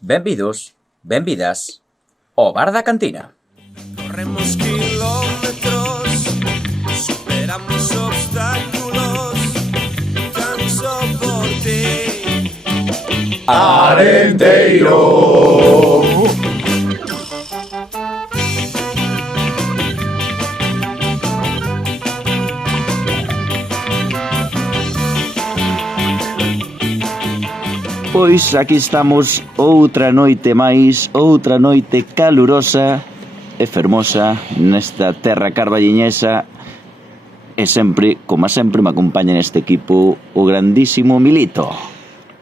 Benvidos, benvidas ao Bar da Cantina. Corremos kilómetros, superamos obstáculos, canso por ti. Arenteiro. Pois aquí estamos outra noite máis, outra noite calurosa e fermosa nesta terra carballiñesa. E sempre, como sempre, me acompaña neste equipo o grandísimo Milito.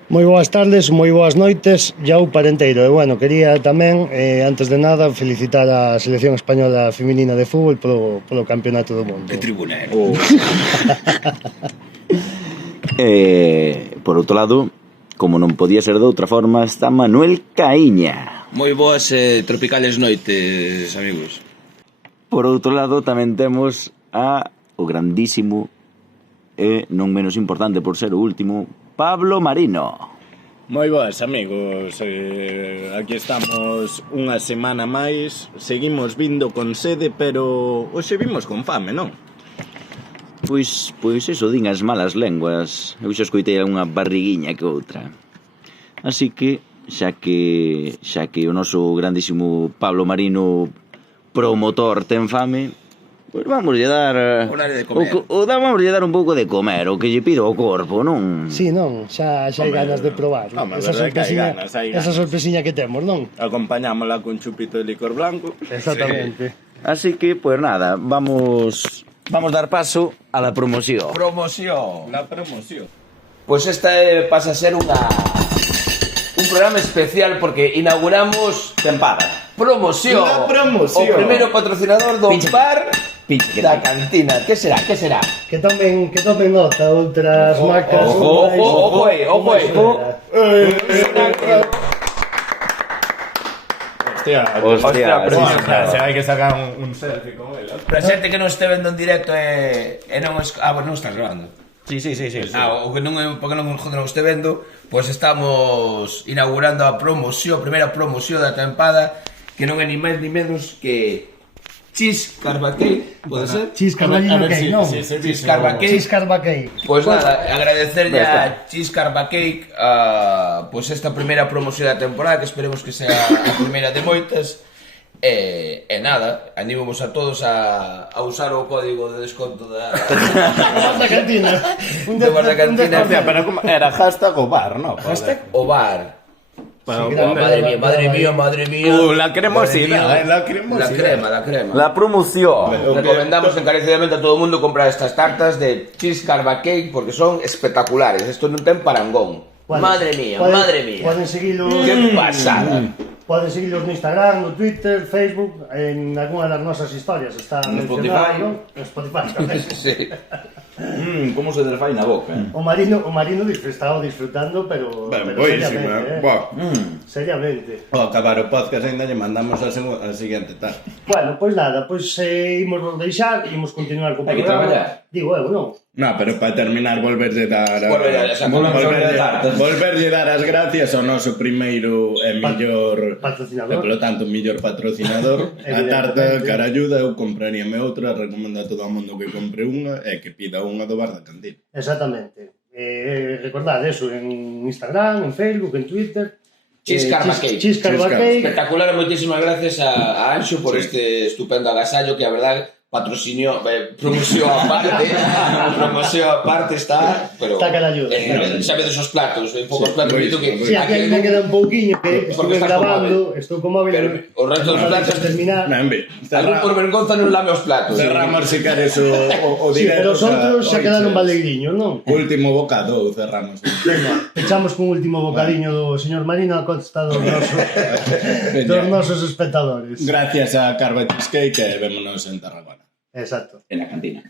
Moi boas tardes, moi boas noites, Jau Parenteiro. E bueno, quería tamén, antes de nada, felicitar a Selección Española Feminina de Fútbol polo Campeonato do Mundo. Que tribunero. Por outro lado, como non podía ser de outra forma, está Manuel Caíña. Moi boas tropicales noites, amigos. Por outro lado, tamén temos o grandísimo e non menos importante por ser o último, Pablo Marino. Moi boas, amigos. Aquí estamos unha semana máis. Seguimos vindo con sede, pero hoxe vimos con fame, non? Pois iso din as malas lenguas. Eu xa escoitei unha barriguiña que outra. Así que, xa que o noso grandísimo Pablo Marino promotor ten fame, pois vamoslle dar Horario de comer. Vamoslle dar un pouco de comer, o que lle pido ao corpo, non? Sí, non, xa hai ganas de probar. Home, Esa verdade que hai sorpresiña, ganas, hai esa ganas. sorpresiña que temos, non? Acompañámola cun chupito de licor blanco. Exactamente. Así que, pues nada, vamos dar paso a la promoción. Promoción. La promoción. Pois esta pasa a ser un programa especial porque inauguramos Tempada. promoción. La promoción. O primeiro patrocinador do bar da cantina. Que será? Que tomen nota outras marcas. Ojo aí. Hostia, preciosa. se hai que sacar un selfie con ela. Pra xente que non este vendo en directo e non non estás grabando. Sí. O que non este vendo, pois estamos inaugurando a primeira promoción da tempada, que non é ni máis ni menos que Cheese Carbacake, pode ser? Cheese Carballino Cake, non? Cheese Carbacake. Cheese Carbacake. Pois nada, agradecerlle a Cheese Carbacake pois esta primeira promoción da temporada, que esperemos que sea a primeira de moitas. E nada, animamos a todos a usar o código de desconto da Cantina. Bar da Cantina. Hostia, pero como era hashtag o bar, ¿no? Hashtag o bar. Pero, Madre mía. La cremosidad, la cremosidad. La crema. La promoción. Recomendamos encarecidamente a todo o mundo comprar estas tartas de Cheese Carbacake porque son espectaculares. Isto non ten parangón. Bueno, Madre mía. Poden seguilos. Que pasada. Poden seguilos no Instagram, no Twitter, Facebook, en algunha das nosas historias. Está No mencionado, Spotify. ¿no? No Spotify tamén. Sí. Como se desfai na boca. O Marino estaba disfrutando, pero Buenísimo, seriamente, seriamente. Ao acabar o podcast ainda lle mandamos a siguiente tarde. Bueno, pois nada, imos vos deixar, imos continuar co Hai que programa. traballar. Digo, non? No, pero para terminar volverlle dar Volverlle dar as gracias ao noso primeiro e mellor Patrocinador. e polo tanto mellor patrocinador. A tarta caralluda, eu compraríame outra, recomendo a todo o mundo que compre unha e que pida unha do Bar da Cantina. Exactamente. Recordad eso en Instagram, en Facebook, en Twitter. Cheese Carbacake. Cheese Carbacake. Espectacular, moitísimas gracias a Anxo por este estupendo agasallo que a verdade patrocinio, promoción aparte está, pero Está caralluda. sabedes os platos, poucos platos bonito que Sí, aquí me queda un pouquiño que Porque estuve estás con grabando, estou con móvil. pero o resto dos platos terminar. Non, algún por vergonza non lame os platos. cerramos se queres o Sí, pero directo. os outros xa quedaron valeirinhos, non? Último bocado cerramos. Venga, echamos con un último bocadiño do señor Marino a costa dos nosos espectadores. Gracias a Carva Cheesecake que vémonos en Tarragona. Exacto. En la cantina.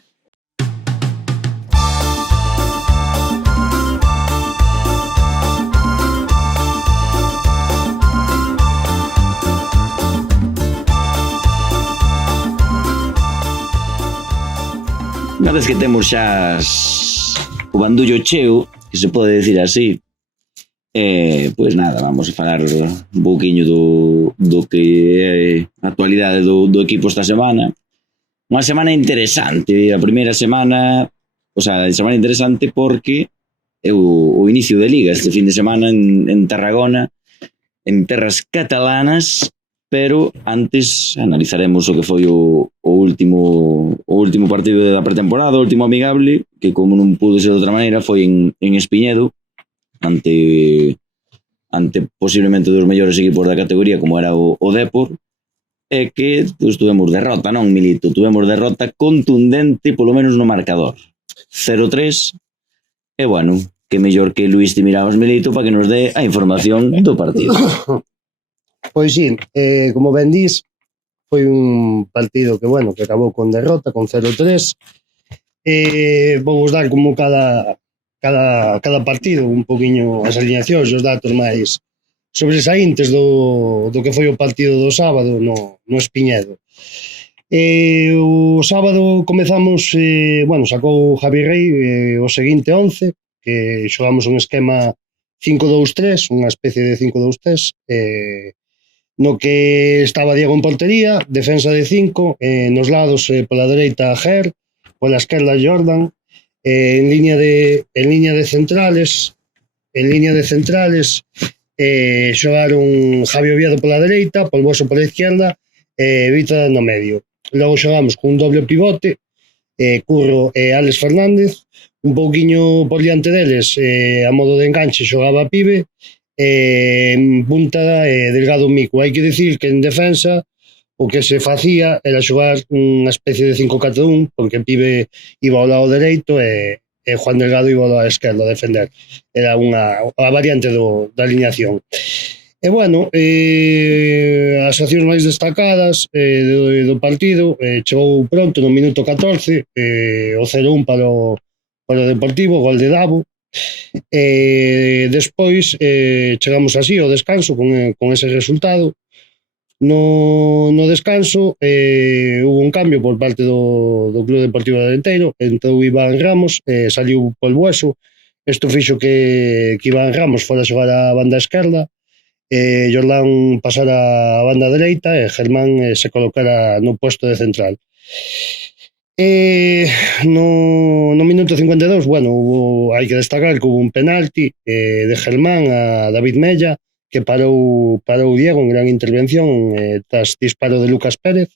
Unha vez que temos xa o bandullo cheo, que se pode decir así, Pois nada, vamos a falar un pouquiño do que é a actualidade do equipo esta semana. Unha semana interesante, a primeira semana, o sea, a semana interesante porque é o inicio de Liga este fin de semana en Tarragona, en terras catalanas, pero antes analizaremos o que foi o último partido da pretemporada, o último amigable, que como non pudo ser de outra maneira foi en Espiñedo, ante posiblemente dos mellores equipos da categoría como era o Depor, e que pues, tuvemos derrota, non, Milito? Tuvemos derrota contundente, polo menos no marcador. 0-3, e bueno, que mellor que Luís te mirabas, Milito, para que nos dé a información do partido. Pois sí, como ben dís, foi un partido que, bueno, que acabou con derrota, con 0-3. Vou dar como cada partido un poquinho as alineacións, os datos máis sobresaíntes do que foi o partido do sábado no Espiñedo. O sábado comezamos, sacou Javi Rey o seguinte 11, que xogamos un esquema 5-2-3, unha especie de 5-2-3, no que estaba Diego en portería, defensa de 5, nos lados pola dereita Ger, pola esquerda Jordan, en línea de centrales xogaron Javi Oviedo pola dereita, Polvoso pola izquierda e Vita no medio. Logo xogamos con un doble pivote, Curro e Alex Fernández, un pouquiño por diante deles, a modo de enganche xogaba Pibe, en punta Delgado Mico. Hai que dicir que en defensa o que se facía era xogar unha especie de 5-4-1, porque Pibe iba ao lado dereito e Juan Delgado iba ao lado esquerdo a defender. Era a variante da alineación. E bueno, as accións máis destacadas do partido, chegou pronto no minuto 14, o 0-1 para o Deportivo, gol de Davo. Despois chegamos así ao descanso con ese resultado. No descanso hubo un cambio por parte do Club Deportivo de Arenteiro, entrou Iván Ramos, saliu Polvoso. Isto fixo que Iván Ramos fora a xogar a banda esquerda, Jordán pasara a banda dereita e Germán se colocara no puesto de central. No minuto 52, hai que destacar que hubo un penalti de Germán a David Mella, que parou Diego en gran intervención tras disparo de Lucas Pérez.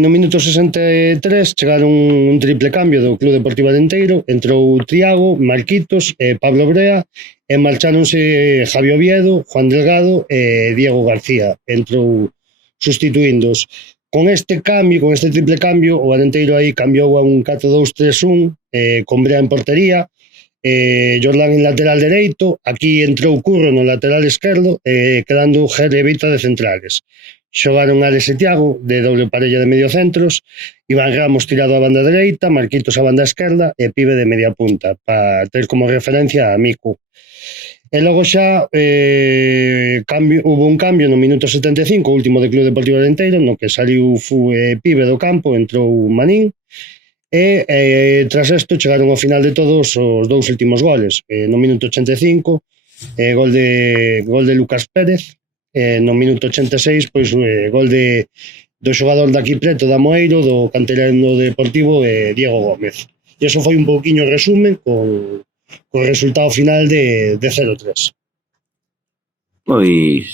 No minuto 63 chegaron un triple cambio do Club Deportivo Arenteiro, entrou Triago, Marquitos e Pablo Brea, e marcháronse Javi Oviedo, Juan Delgado e Diego García, entrou sustituíndos. Con este triple cambio, o Arenteiro aí cambiou a un 4-2-3-1, con Brea en portería, Jordán en lateral dereito, aquí entrou Curro no lateral esquerdo, quedando Ger e Vita de centrales. Xogaron Alex e Tiago de doble parella de mediocentros, Iván Ramos tirado a banda dereita, Marquitos a banda esquerda e Pibe de media punta, para ter como referencia a Mico. E logo xa hubo un cambio no minuto 75, o último do Club Deportivo Arenteiro, no que saliu Pibe do campo, entrou Manín, e tras isto chegaron ao final de todos os dous últimos goles. No minuto 85 gol de Lucas Pérez, no minuto 86 pois gol do xogador daqui preto da Moeiro, do canterano deportivo Diego Gómez. E iso foi un pouquiño resumen con o resultado final de 0-3. Pois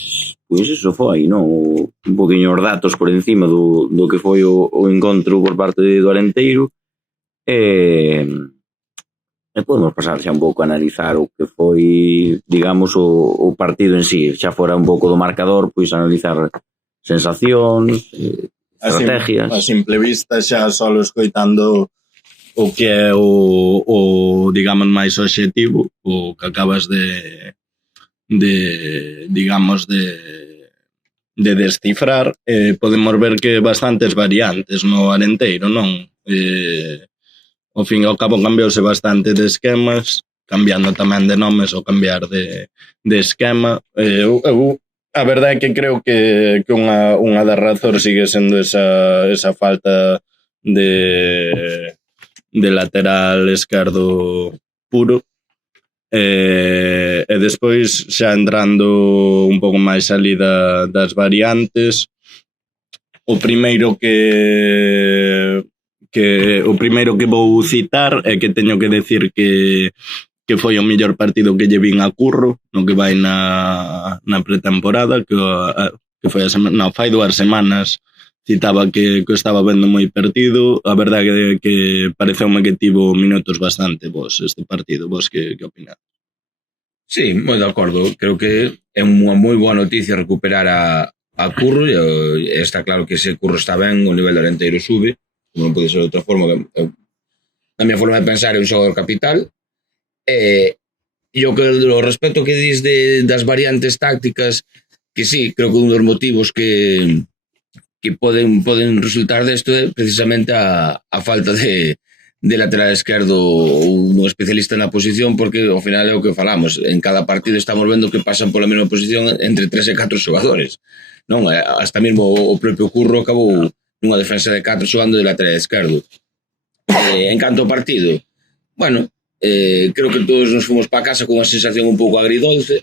iso foi, non? Un poquinho os datos por encima do que foi o encontro por parte do Arenteiro. E podemos pasar xa un pouco a analizar o que foi, digamos, o partido en sí. Xa fora un pouco do marcador, pois analizar sensacións, estrategias. A simple vista xa solo escoitando o que é o digamos, máis obxectivo, o que acabas de descifrar, podemos ver que bastantes variantes no Arenteiro, non? Ao fin e ao cabo cambiouse bastante de esquemas, cambiando tamén de nomes ou cambiar de esquema. A verdade é que creo que unha das razóns sigue sendo esa falta de lateral esquerdo puro, E despois xa entrando un pouco máis ali das variantes, o primeiro que vou citar é que teño que decir que foi o mellor partido que lle vin a Curro no que vai na pretemporada, que foi fai 2 semanas citaba que estaba vendo moi partido. A verdade é que pareceume que tivo minutos bastante bons este partido. Vos que opinades? Sí, moi de acordo. Creo que é unha moi boa noticia recuperar a Curro, e está claro que ese Curro está ben, o nivel de Arenteiro sube, como non pode ser de outra forma. A miña forma de pensar é un xogador capital. E o respecto que dis das variantes tácticas, que sí, creo que un dos motivos que poden resultar desto é precisamente a falta de lateral esquerdo ou un especialista na posición, porque ao final é o que falamos, en cada partido estamos vendo que pasan pola mesma posición entre 3 e 4 xogadores, non? Hasta mesmo o propio Curro acabou nunha defensa de 4 xogando de lateral esquerdo. En canto ao partido, bueno, creo que todos nos fomos para casa con unha sensación un pouco agridoce,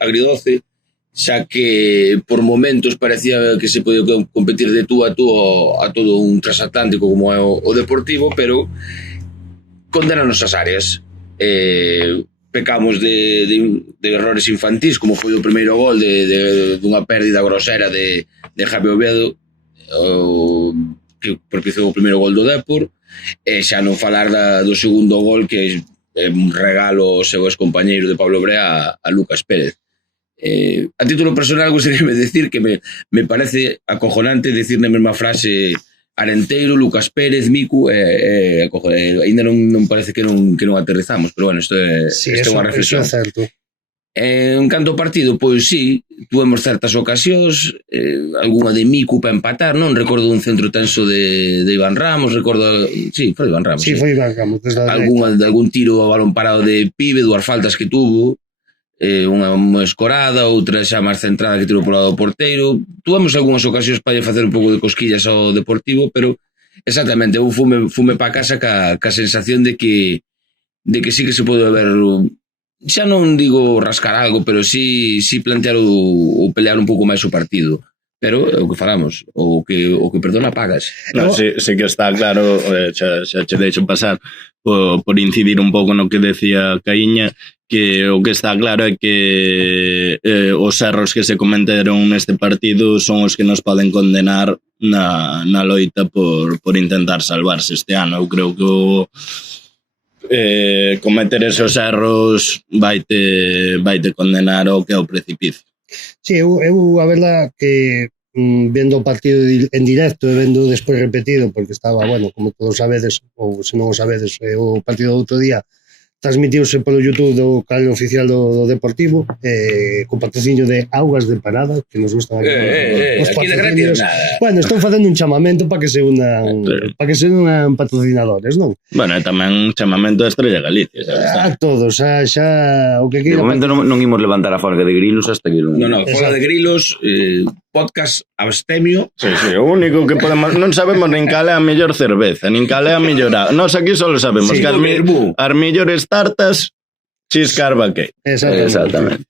xa que por momentos parecía que se podía competir de tú a todo un transatlántico como é o Deportivo, pero condenanos as áreas. Pecamos de errores infantís, como foi o primeiro gol dunha pérdida grosera de Javi Oviedo, que propiciou o primeiro gol do Depor, e xa non falar do segundo gol, que é un regalo ao seu excompañeiro de Pablo Brea a Lucas Pérez. A título personal, gostaríame decir que me parece acojonante decir na mesma frase Arenteiro, Lucas Pérez, Miku, ainda non parece que non aterrizamos, pero bueno, isto é unha reflexión. Eso é certo. En canto ao partido, pois sí, tuvemos certas ocasións, algunha de Miku para empatar, non recordo un centro tenso de Iván Ramos, sí, foi Iván Ramos. Sí, foi Iván Ramos. Algún tiro a balón parado de Pibe, 2 faltas que tuvo, unha escorada, outra xa máis centrada que tirou por lado do porteiro. Tuvemos algunhas ocasións para facer un pouco de cosquillas ao Deportivo, pero exactamente, eu fume para casa ca sensación de que sí que se pode ver, xa non digo rascar algo, pero sí plantear ou pelear un pouco máis o partido. Pero é o que falamos, o que perdona pagas. No, sí que está claro, xa che deixo pasar por incidir un pouco no que decía Caíña, que o que está claro é que os erros que se cometeron neste partido son os que nos poden condenar na loita por intentar salvarse este ano. Eu creo que cometer esos erros vaite condenar ao que é o precipicio. Sí, eu a verdad que vendo o partido en directo e vendo despois repetido, porque estaba, bueno, como todos sabedes, ou se non o sabedes, o partido do outro día transmitiuse polo YouTube do canal oficial do Deportivo, co patrocinio de Augas de Parada, que nos gustan os aquí de gratis nada. Bueno, están facendo un chamamento para que se unan patrocinadores, non? Bueno, e tamén un chamamento a Estrella Galicia, a todos, xa o que queira. De momento non imos levantar a folga de grilos hasta que non... Non, folga de grilos, podcast abstemio. Sí, o único que podemos... Non sabemos nin cal é a mellor cerveza, nin cal é a mellor... Nós aquí só sabemos que as mellores tartas Chiscar Bacay. Exactamente.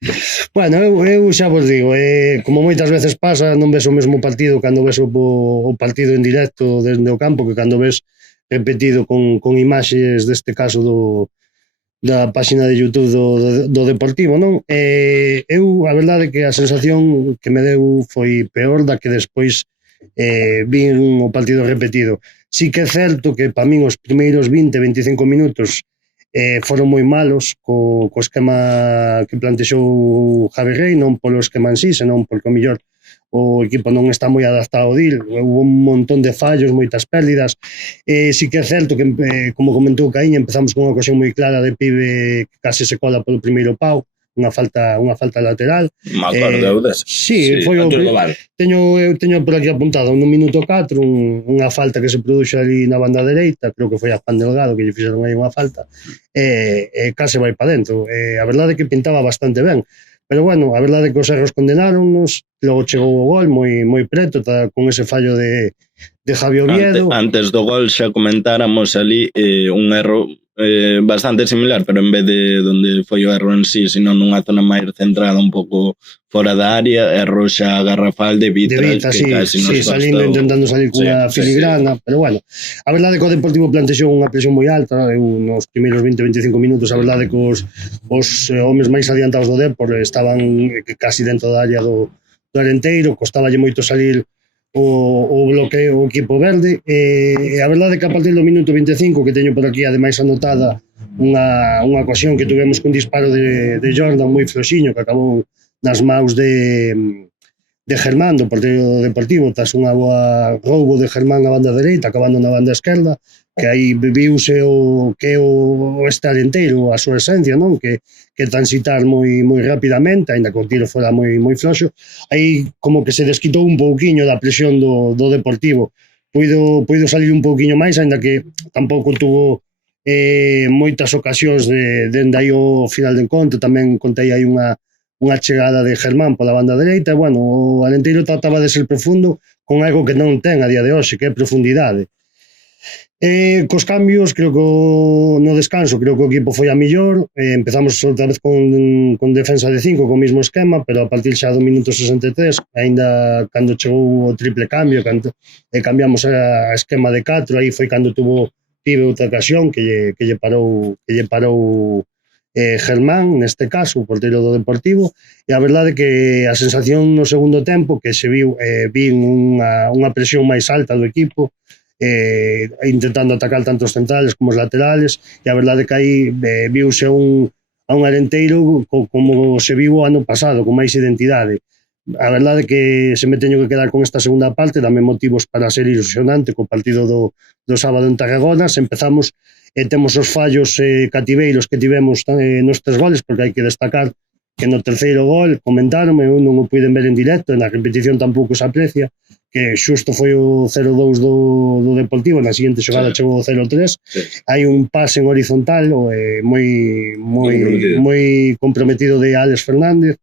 Bueno, eu xa vos digo, como moitas veces pasa, non ves o mesmo partido cando ves o partido en directo desde o campo que cando ves repetido con imaxes deste caso da páxina de YouTube do Deportivo, non? Eu, a verdade, que a sensación que me deu foi peor da que despois vin o partido repetido. Sí que é certo que para min os primeiros 20-25 minutos foron moi malos co esquema que plantexou Javi Rey, non polo esquema en sí, senón porque o mellor o equipo non está moi adaptado ao DIL, houve un montón de fallos, moitas pérdidas. Sí que é certo que, como comentou Caíña, empezamos con unha ocasión moi clara de Pibe que case se cola polo primeiro pau, unha falta lateral. Me acordo desa. Sí, foi o teño por aquí apuntado no minuto 4 unha falta que se produxe ali na banda dereita, creo que foi a Juan Delgado que lle fixeron aí unha falta, case vai para dentro. A verdade é que pintaba bastante ben, pero bueno, a verdade é que os erros condenáronnos, logo chegou o gol moi preto, con ese fallo de Javi Oviedo. Antes do gol xa comentáramos ali un erro bastante similar, pero en vez de donde foi o erro en sí, sino nunha zona máis centrada un pouco fora da área, erro xa garrafal de Vitras, que casi nos costou. Salindo, intentando salir cunha filigrana, pero bueno, a verdade é que o Deportivo plantexou unha presión moi alta, nos primeiros 20-25 minutos, a verdade é que os homes máis adiantados do Depor estaban casi dentro da área do Arenteiro, costaballe moito salir o bloqueo o equipo verde, e a verdade é que a partir do minuto 25, que teño por aquí ademais anotada unha ocasión que tuvemos cun disparo de Jordan moi floxiño, que acabou nas maus de Germán, do porteiro deportivo, tras unha boa roubo de Germán na banda dereita, acabando na banda esquerda, que aí viuse o que o estar inteiro, a súa esencia, non? Que transitar moi rapidamente, aínda que o tiro fora moi floxo. Aí como que se desquitou un pouquiño da presión do Deportivo. Puido salir un pouquiño máis, aínda que tampouco tuvo moitas ocasións dende aí o final do encontro. Tamén contei aí unha chegada de Germán pola banda dereita, e bueno, o Arenteiro trataba de ser profundo con algo que non ten a día de hoxe, que é profundidade. Cos cambios, creo que no descanso creo que o equipo foi a mellor, empezamos outra vez con defensa de 5, con o mismo esquema, pero a partir xa do minuto 63, aínda cando chegou o triple cambio, cambiamos a esquema de 4, aí foi cando tive outra ocasión que lle parou Germán, neste caso, o porteiro do Deportivo, e a verdade é que a sensación no segundo tempo que se vin unha presión máis alta do equipo, intentando atacar tanto os centrales como os laterales, e a verdade é que aí viuse a un Arenteiro como se viu o ano pasado, con máis identidade. A verdade é que se me teño que quedar con esta segunda parte, dame motivos para ser ilusionante co partido do sábado en Tarragona. Se empezamos temos os fallos cativeiros que tivemos nos 3 goles, porque hai que destacar que no terceiro gol comentaronme, eu non o puiden ver en directo, na repetición tampouco se aprecia, que xusto foi o 0-2 do Deportivo, na seguinte xogada chegou o 0-3, hai un pase en horizontal moi comprometido de Alex Fernández,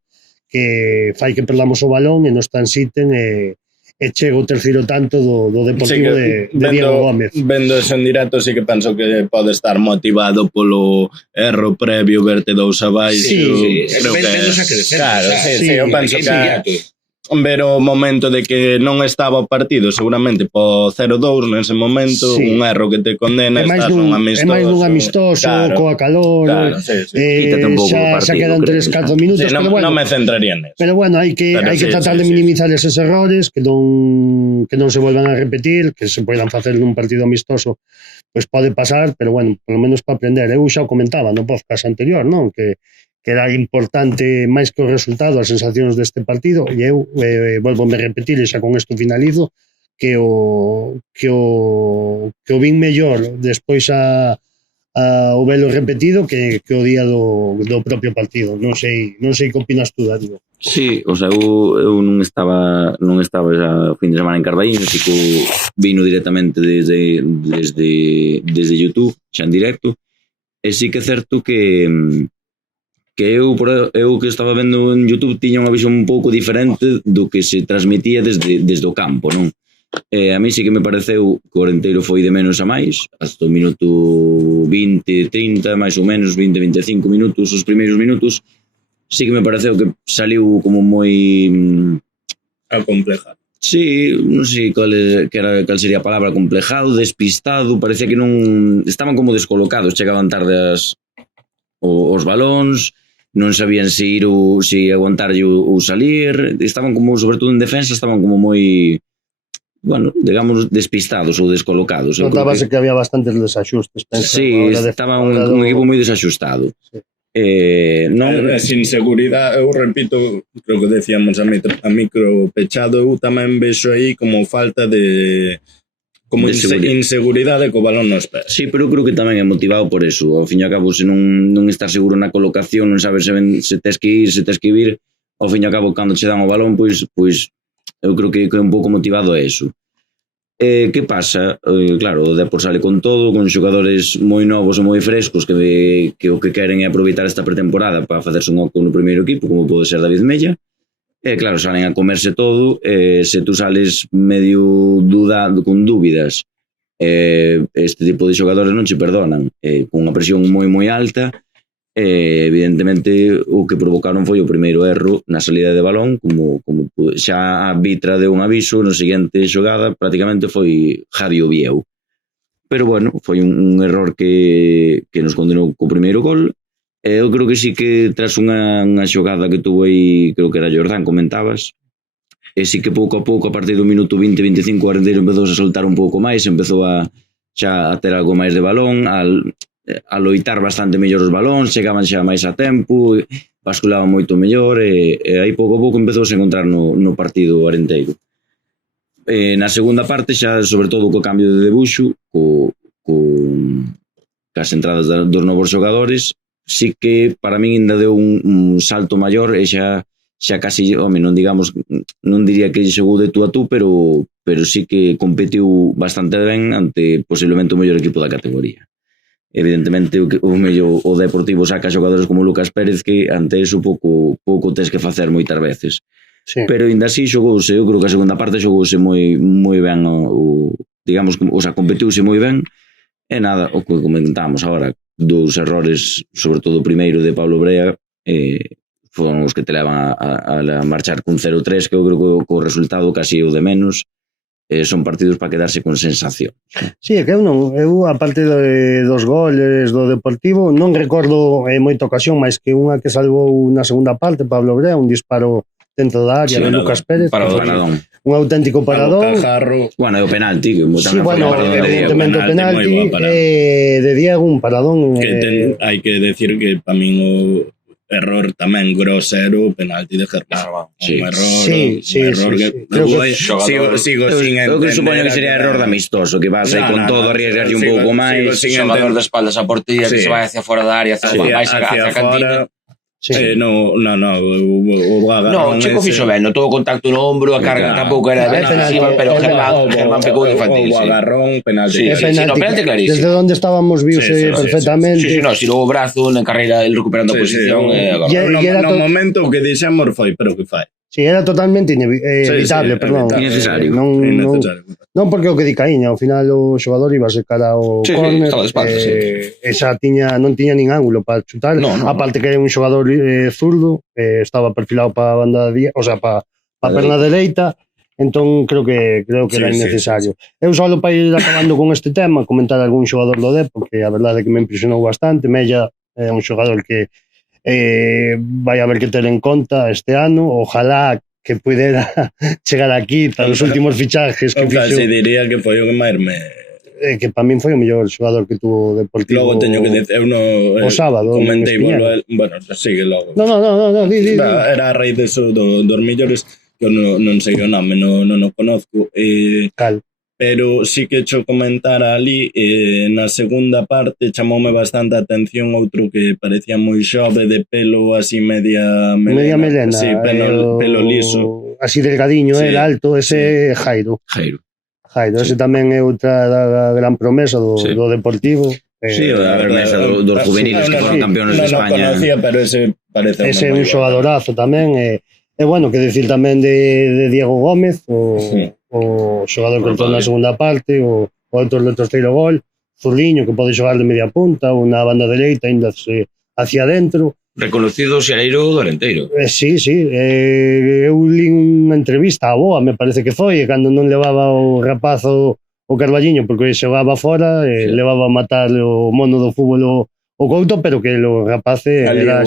que fai que perdamos o balón e nos transiten e chega o terceiro tanto do Deportivo de Diego Gómez. Vendo eso en directo, sí que penso que pode estar motivado polo erro previo, verte 2 abaixo. Creo que claro, eu penso que ver o momento de que non estaba o partido, seguramente po 0-2 nese momento, un erro que te condena, estás nun amistoso. É máis dun amistoso, coa calor, xa quedan 3-4 minutos, pero bueno, non me centraría neso. Pero bueno, hai que tratar de minimizar eses errores, que non se volvan a repetir, que se poidan facer nun partido amistoso, pois pode pasar, pero bueno, polo menos para aprender. Eu xa o comentaba no podcast anterior, non? Que era importante máis que o resultado, as sensacións deste partido, e eu volvo-me repetir, e xa con isto finalizo, que o vin mellor despois o velo repetido que o día do propio partido. Non sei que opinas tú, Darío. Sí, o sea, eu non estaba xa o fin de semana en Carballiño, así que vino directamente desde YouTube, xa en directo, e sí que é certo que eu que estaba vendo en YouTube tiña unha visión un pouco diferente do que se transmitía desde o campo, non? A mí sí que me pareceu que o Arenteiro foi de menos a máis, hasta o minuto 20, 30, máis ou menos 20-25 minutos, os primeiros minutos, sí que me pareceu que saliu como moi acomplejado. Sí, non sei cal sería a palabra, complejado, despistado, parecía que non estaban como descolocados, chegaban tarde os balóns, non sabían se ir ou se aguantarlle ou salir, estaban como, sobre todo en defensa, estaban como moi, bueno, digamos, despistados ou descolocados. Notábase que había bastantes desaxustes. Sí, estaba un equipo moi desaxustado. Sin seguridade, eu repito, creo que decíamos a micro pechado, eu tamén vexo aí como falta de inseguridade co balón nos pés. Sí, pero creo que tamén é motivado por eso. Ao fin e ao cabo, se non estás seguro na colocación, non sabes se tes que ir, se tes que vir, ao fin e ao cabo, cando che dan o balón, pois eu creo que é un pouco motivado a eso. Que pasa? Claro, o Depor sale con todo, con xogadores moi novos e moi frescos que o que queren é aproveitar esta pretemporada para facerse un oco no primeiro equipo, como pode ser David Mella. Claro, salen a comerse todo, se tú sales medio con dúbidas, Este tipo de xogadores non che perdonan, con unha presión moi moi alta. Evidentemente o que provocaron foi o primeiro erro na salida de balón, como xa a arbitra deu un aviso, no seguinte xogada prácticamente foi Javi Oviedo. Pero bueno, foi un error que nos condenou co primeiro gol. Eu creo que sí que tras unha xogada que tuvo aí, creo que era Jordán, comentabas, e sí que pouco a pouco, a partir do minuto 20-25, o Arenteiro empezou a soltar un pouco máis, empezou xa a ter algo máis de balón, a loitar bastante mellor os balóns, chegaban xa máis a tempo, basculaban moito mellor, e aí pouco a pouco empezou a encontrar no partido o Arenteiro. Na segunda parte, xa sobre todo co cambio de debuxo, cas entradas dos novos xogadores, sí que para min ainda deu un salto maior e xa casi, non diría que xogou de tú a tú, pero sí que competiu bastante ben ante posiblemente o mellor equipo da categoría. Evidentemente o Deportivo saca xogadores como Lucas Pérez, que ante iso pouco tes que facer moitas veces. Sí. Pero ainda así xogouse, eu creo que a segunda parte xogouse moi ben, competiuse moi ben, e nada, o que comentamos agora, dos errores, sobre todo o primeiro de Pablo Brea, foron os que te levan a marchar con 0-3, que eu creo que o resultado casi o de menos. Son partidos para quedarse con sensación. Sí, é que eu aparte dos goles do Deportivo non recordo moita ocasión, máis que unha que salvou na segunda parte, Pablo Brea, un disparo dentro da área de Lucas Pérez, un auténtico paradón. Bueno, e o penalti, que sí, bueno, evidentemente o penalti, de Diego un paradón. Hai que decir que para min o error tamén grosero, penalti de Germán. Un error que sigo sin entender. Eu que supoño que sería error de amistoso, que vas aí con todo, arriesgarlle un pouco máis. Xogador de espaldas a portería que se vai hacia fora da área, máis hacia a cantina. No, o Agarrón. No, Checo fixo ben, todo o contacto no ombro, a carga tampouco era defensiva, pero Germán pecou infantil. O Agarrón, penalti. Penalti clarísimo. Desde onde estábamos viuse perfectamente. Sí, tirou o brazo na carreira, el recuperando a posición. No momento que dixemos foi, pero que fai. Sí, era totalmente inevitable, perdón. Innecesario. Non porque o que di Caíña, ao final o xogador iba a ser cara ao córner, xa non tiña nin ángulo para chutar, aparte que era un xogador zurdo, estaba perfilado para a banda, o sea, para a perna dereita, entón creo que era innecesario. Eu só para ir acabando con este tema, comentar algún xogador do Dep, porque a verdade é que me impresionou bastante. Mella é un xogador que vai haber que ter en conta este ano, ojalá que pudera chegar aquí para os últimos fichajes que fixo. Casi diría que foi o que máis que para min foi o mellor xogador que tuvo Deportivo. Logo teño que decir, eu o sábado comentei, bueno, sigue logo. No, di. Era a raíz deso dos millores, que eu non sei o nome, non o conozco. Cal. Pero sí que hecho comentar ali, na segunda parte chamoume bastante a atención outro que parecía moi xove, de pelo así media melena. Sí, pelo liso. Así delgadiño, el alto, ese Jairo, ese tamén é outra gran promesa do Deportivo. Sí, a promesa dos juveniles que foron campeones de España. Non conocía, pero ese parece ese é un xogadorazo tamén. E bueno, que decir tamén de Diego Gómez, o xogador que entrou na segunda parte, o autor do terceiro gol, Zurliño, que pode xogar de media punta, ou na banda dereita, ainda hacia dentro. Reconocido xereiro do Arenteiro. Sí. Eu li unha entrevista a Boa, me parece que foi, cando non levaba o rapaz o Carballiño, porque xogaba fora, levaba a matar o mono do fútbol o Couto, pero que o rapaz era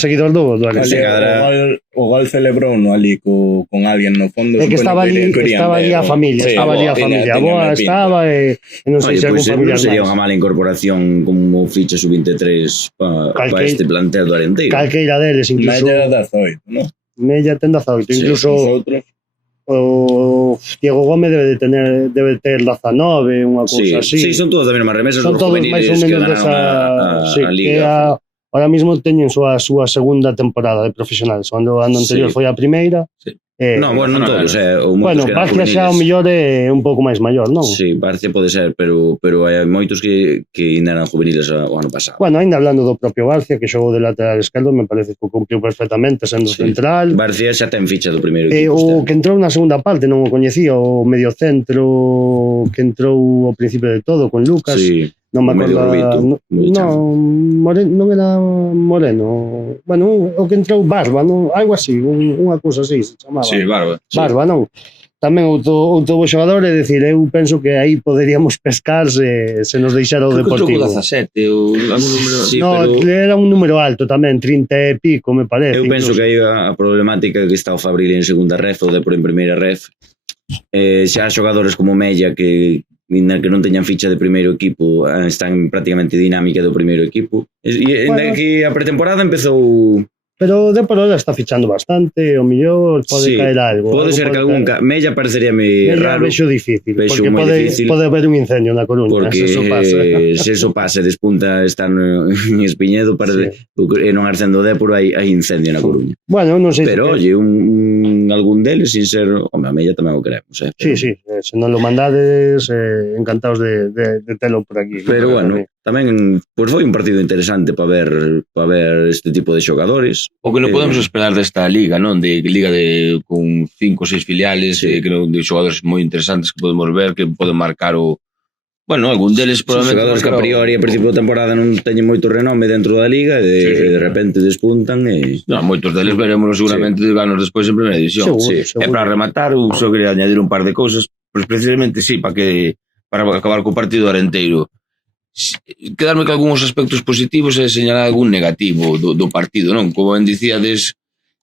seguidor do Arenteiro. O gol celebrou ali con alguén no fondo. É que estaba ali a familia, a Boa estaba e non sei se algún familiar. Sería unha mala incorporación como ficha sub-23 para este plantel do Arenteiro. Calqueira deles, incluso. Mella 18, non? Mella ten 18, incluso o Diego Gómez debe ter 19, unha cousa así. Sí, son todos da mesma remesa, son todos máis ou menos desa liga. Ahora mismo teñen a súa segunda temporada de profesionales. O ano anterior foi a primeira, Non, bueno, non todos, ou moitos Bueno, que eran Barcia xa o juveniles. mellor é un pouco máis maior, non? Sí, Barcia pode ser, pero hai moitos que ainda eran juveniles o ano pasado. Bueno, ainda hablando do propio Barcia, que xogou de lateral esquerdo, me parece que o cumpliu perfectamente sendo Sí. central. Barcia xa ten ficha do primeiro E equipo. o que entrou na segunda parte non o coñecía, o mediocentro que entrou ao principio de todo con Lucas. Sí, Non me o medio acordo. rubito, moi chamo. Non era Moreno. Bueno, o que entrou Barba, non? Algo así, unha cousa así se chamaba. Sí, Barba. Barba, non? Tamén outro bo xogador, é dicir, eu penso que aí poderíamos pescar se nos deixara o Creo que Deportivo. trocou 17 ou algún número. Sí, No, pero era un número alto tamén, 30 e pico, me parece. eu penso incluso. que aí a problemática que está o Fabril en segunda ref ou Depor en primeira ref, xa xogadores como Mella que non teñan ficha de primeiro equipo están prácticamente dinámica do primeiro equipo e Bueno. que a pretemporada empezou. Pero de por ahora está fichando bastante, o mellor pode Sí, caer algo. pode ser que algún Mella pareceríame Mella raro vexo difícil, vexo porque moi difícil. pode haber un incendio na Coruña, porque se eso pasa. se eso pasa despunta estar en Espiñedo para Sí. e non arcendo Depor hai incendio na Coruña. Bueno, non sei Pero oye, algún deles sin ser, home, a Mella tamén o queremos, Sí, sí, se non lo mandades, encantados de telo por aquí. Pero bueno, tamén pues foi un partido interesante para ver este tipo de xogadores. O que non podemos esperar desta liga, non? De liga con 5 ou 6 filiales, Sí. que non, de xogadores moi interesantes que podemos ver, que poden marcar o... Bueno, algún deles Son probablemente... xogadores que a priori a principio da temporada non teñen moito renome dentro da liga e de repente despuntan e... Non, moitos deles veremos seguramente ganos despois en primeira división. Seguro, Sí. seguro. E para rematar, eu só quería añadir un par de cousas, pois precisamente sí, para acabar co partido arenteiro. Quedarme con algúns aspectos positivos e señalar algún negativo do partido, non? Como ben dicíades,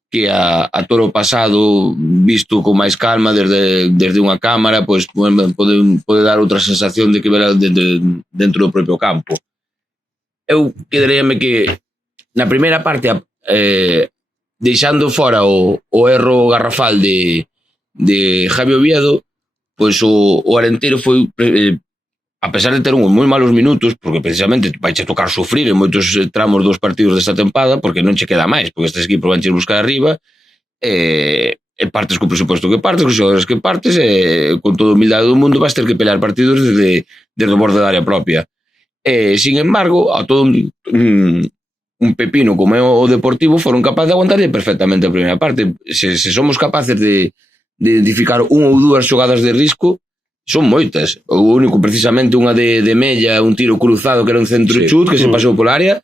que a toro pasado, visto con máis calma desde unha cámara, pois pode dar outra sensación de que verá dentro do propio campo. Eu quedaríame que na primeira parte deixando fora o erro garrafal de Javi Oviedo, pois o Arenteiro foi a pesar de ter uns moi malos minutos, porque precisamente vai che tocar sufrir en moitos tramos dos partidos desta tempada, porque non che queda máis, porque estes equipos van che buscar arriba, e partes co presuposto que partes, cos xogadores que partes, e con toda a humildade do mundo vas ter que pelear partidos desde o borde da área propia. Sin embargo, a todo un pepino como é o Deportivo foron capaces de aguantar perfectamente a primeira parte. Se somos capaces de identificar unha ou dúas xogadas de risco, son moitas. O único, precisamente, unha de Mella, un tiro cruzado que era un centro chut que se pasou pola área,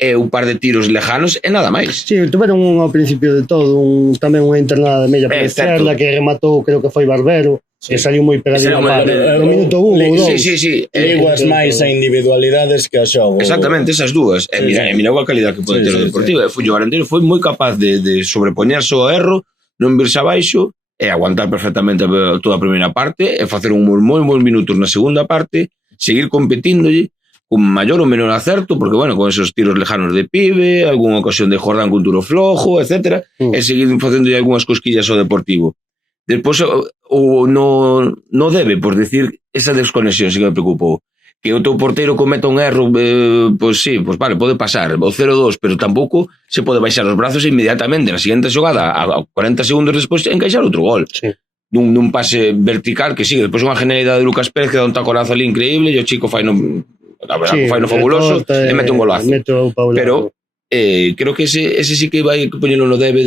e un par de tiros lejanos e nada máis. Sí, tuveron ao principio de todo tamén unha internada de Mella por izquierda que rematou, creo que foi Barbero, e saliu moi pegadinho no minuto 1 ou 2. Sí. Liguas máis a individualidades que a xogo. Exactamente, esas dúas. E mira a calidad que pode ter o Deportivo. O Arenteiro foi moi capaz de sobrepoñerse ao erro, non virse abaixo, e aguantar perfectamente toda a primeira parte, e facer un moi bons minutos na segunda parte, seguir competíndolle, con maior ou menor acerto, porque, bueno, con esos tiros lejanos de Pibe, algunha ocasión de Jordán con tiro flojo, etc., e seguir facéndolle algunhas cosquillas ao Deportivo. Despois, no debe, por decir, esa desconexión sí que me preocupou. Que o teu porteiro cometa un erro, pois sí, pois vale, pode pasar, o 0-2, pero tampouco se pode baixar os brazos e inmediatamente na seguinte xogada, a 40 segundos despois, encaixar outro gol. Sí. Nun pase vertical que sigue, despois unha genialidade de Lucas Pérez que dá un taconazo ali increíble e o chico fai no fabuloso e mete un golazo. Pero creo que ese sí que vai poñelo no debe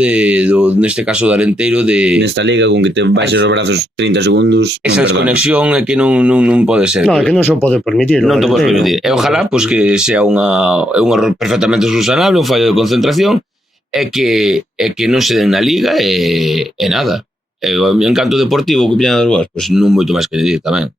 neste caso do Arenteiro nesta liga con que te baixes os brazos 30 segundos esa desconexión é que non pode ser. Non, é que non se pode permitir. Non te podes permitir. E ojalá pues, que sea un error perfectamente subsanable, un fallo de concentración, e que non se den na liga e nada. O encanto deportivo que piñan das boas, pues non moito máis que decir tamén.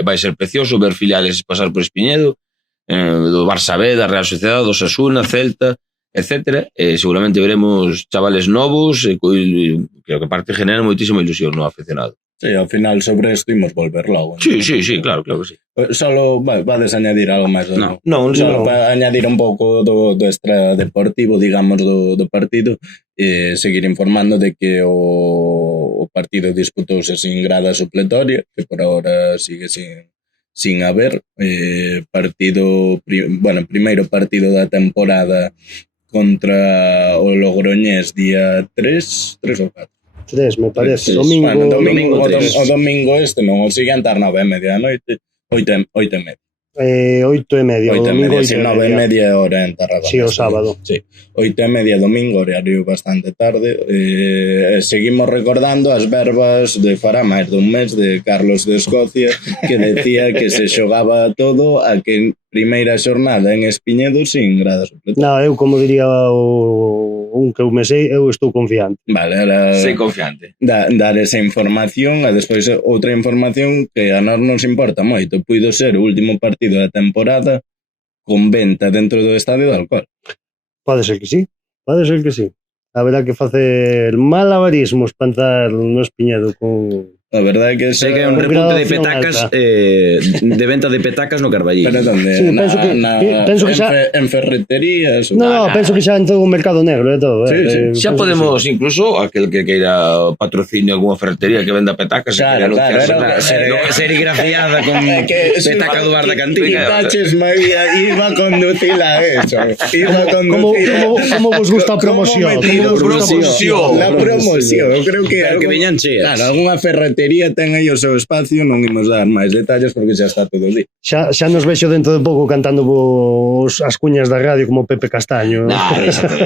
Vai ser precioso ver filiales pasar por Espiñedo, do Barça B, da Real Sociedad, do Osasuna, Celta, etc. Seguramente veremos chavales novos, creo que parte genera moitísima ilusión no aficionado. Sí, ao final sobre isto imos volver logo. Sí, claro que sí. Solo vades añadir algo máis? Non, solo para añadir un pouco do extra deportivo, digamos, do partido, seguir informando de que o partido disputouse sin grada supletoria, que por ahora sigue sin haber. Primeiro partido da temporada contra o Logroñés día 3 ou 4. 3, me parece. Bueno, Domingo o 3. domingo este non, o seguinte ás 9:30 da noite, 8:30. 8:30, o domingo 8:30, 9:30 hora en Tarragona. Sí, o sábado. Sí, 8:30 domingo, horario bastante tarde. Seguimos recordando as verbas de fará máis dun mes de Carlos de Escocia, que decía que se xogaba todo a que primeira xornada en Espiñedo sin grada supletoria. Non, eu como diría un que eu me sei, eu estou confiante. Vale, era Sei confiante. dar esa información, e despois outra información que a nós nos importa moito. Puido ser o último partido da temporada con venta dentro do estadio de alcohol. Pode ser que sí. Haberá que facer malabarismos para entrar no Espiñedo con... A verdade é que Sei que hai un repunte de petacas, de venta de petacas no Carballín. Pero onde? Sí, penso que xa... En ferreterías? No, penso que xa en todo o mercado negro e todo. Sí. Xa podemos, incluso, aquel que queira patrocinio alguna ferretería que venda petacas, Claro, Serigrafiada con petaca do bar da cantina. Taches, María, iba a conducila eso. Como vos gusta a promoción? La promoción, eu creo que... Pero que veñan cheas. Claro, alguna ferretería ten aí o seu espacio, non imos dar máis detalles porque xa está todo dito. Xa nos vexo dentro de pouco cantando as cuñas da radio como Pepe Castaño.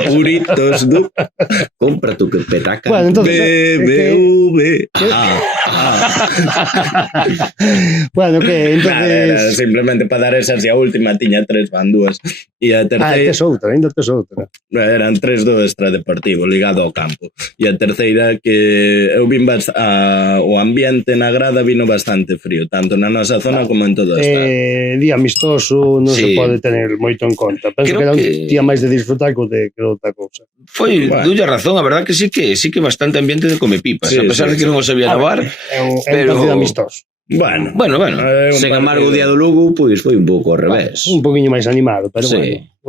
Puritos do Compra tu petaca. Bueno, entonces... BBV. Bueno, que entonces... Nada, simplemente para dar esas, e a última tiña 3, van 2. E a terceira... ainda tes outra. Eran 3 do extradeportivo, ligado ao campo. E a terceira que eu vin o ambiente na grada vino bastante frío, tanto na nosa zona como en todo o estado. Día amistoso non se pode tener moito en conta. Penso que era un día máis de disfrutar que outra cousa. Foi, doulle razón, a verdad que sí que bastante ambiente de come pipas, a pesar de que non o sabía navar. É un partido amistoso. Bueno. Sen amargo o día do Lugo, pois foi un pouco ao revés. Un poquinho máis animado, pero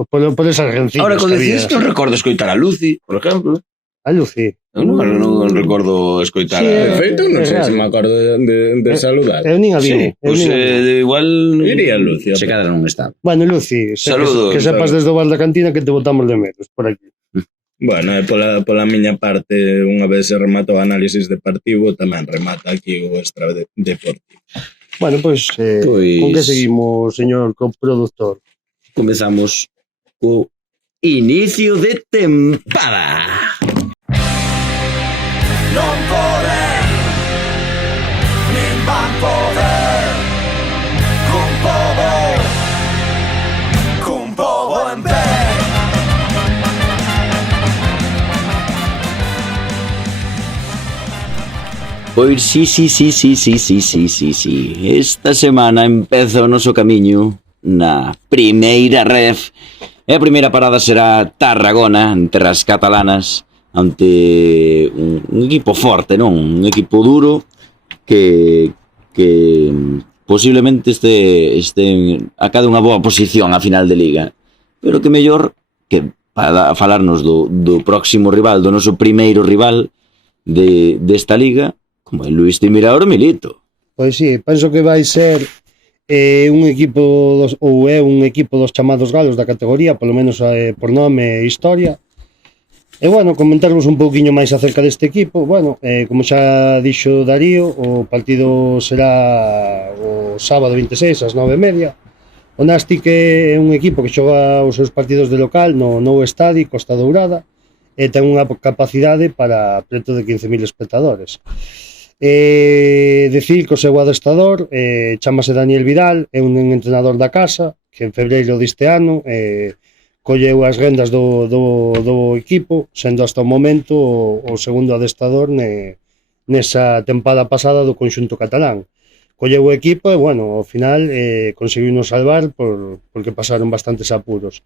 bueno, por esas rencillas. Ahora, cando dices, non recordo escoitar a Lucy, por exemplo. A Lucy. Eu non recordo escoitar De feito, non sei se me acordo de saludar. Eu nin a vi. Pois igual... Iría Lucy. Se cadra non está. Bueno, Lucy, saludos, que sepas desde o bar da cantina que te botamos de menos por aquí. Bueno, pola miña parte, unha vez se rematou o análisis deportivo, tamén remata aquí o extra deportivo. Bueno, pois, con que seguimos, señor coproductor? Comezamos co inicio de tempada. Non poden, nin van poder, cun pobo en pé. Pois sí. Esta semana empeza o noso camiño na primeira ref. E a primeira parada será Tarragona, en terras catalanas, ante un equipo forte, non? Un equipo duro que posiblemente este a cada unha boa posición a final de liga. Pero que mellor que para falarnos do próximo rival, do noso primeiro rival desta liga, como é Luís de Mirador Milito. Pois sí, penso que vai ser un equipo un equipo dos chamados galos da categoría, polo menos por nome e historia. E bueno, comentarvos un pouquiño máis acerca deste equipo. Bueno, como xa dixo Darío, o partido será o sábado 26 ás 9:30. O Nastic é un equipo que xoga os seus partidos de local no novo estadio Costa Dourada e ten unha capacidade para preto de 15.000 espectadores. Decir que o seu adestrador chamase Daniel Vidal, é un entrenador da casa que en febreiro deste ano colleu as rendas do equipo, sendo hasta o momento o segundo adestrador nesa tempada pasada do conxunto catalán. Colleu o equipo e, bueno, ao final conseguiunos salvar porque pasaron bastantes apuros.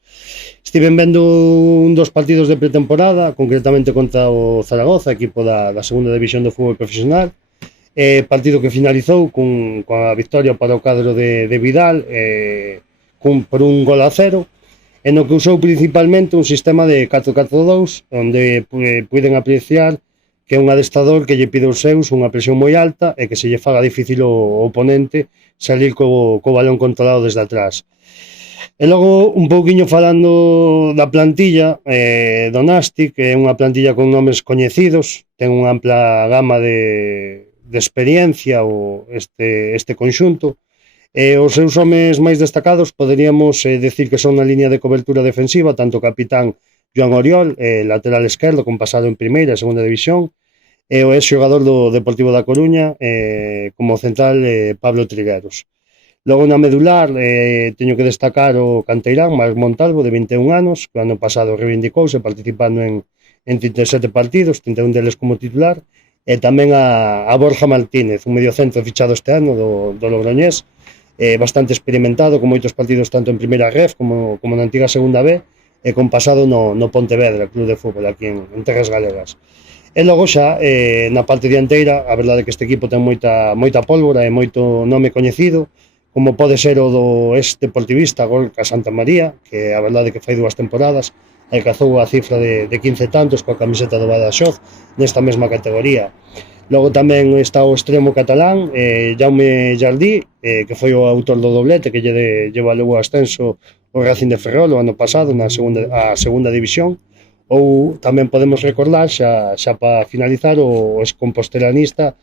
Estiven vendo un dos partidos de pretemporada, concretamente contra o Zaragoza, equipo da segunda división do fútbol profesional, partido que finalizou coa victoria para o cadro de Vidal por 1-0, e no que usou principalmente un sistema de 4-4-2, onde puiden apreciar que é un adestrador que lle pide aos seus unha presión moi alta e que se lle faga difícil ao oponente salir co balón controlado desde atrás. E logo, un pouquiño falando da plantilla do Nástic, é unha plantilla con nomes coñecidos, ten unha ampla gama de experiencia este conxunto. Os seus homes máis destacados poderíamos decir que son na línea de cobertura defensiva, tanto o capitán Joan Oriol, lateral esquerdo con pasado en primeira e segunda división, e o ex-xogador do Deportivo da Coruña como central Pablo Trigueros. Logo na medular teño que destacar o canteirán Marc Montalvo, de 21 anos, que o ano pasado reivindicouse participando en 37 partidos, 31 deles como titular, e tamén a Borja Martínez, un mediocentro fichado este ano do Logroñés, bastante experimentado, con moitos partidos tanto en primeira ref como na antiga segunda B, e con pasado no Pontevedra, club de fútbol aquí en Terras Galegas. E logo xa, na parte dianteira, a verdade é que este equipo ten moita pólvora e moito nome coñecido, como pode ser o do ex-deportivista Gorka Santamaría, que a verdade é que fai 2 temporadas alcanzou a cifra de 15 tantos coa camiseta do Badaxoz nesta mesma categoría. Logo tamén está o extremo catalán Jaume Jardí, que foi o autor do doblete que lle valeu o ascenso o Racing de Ferrol o ano pasado a segunda división. Ou tamén podemos recordar, xa para finalizar, o excompostelanista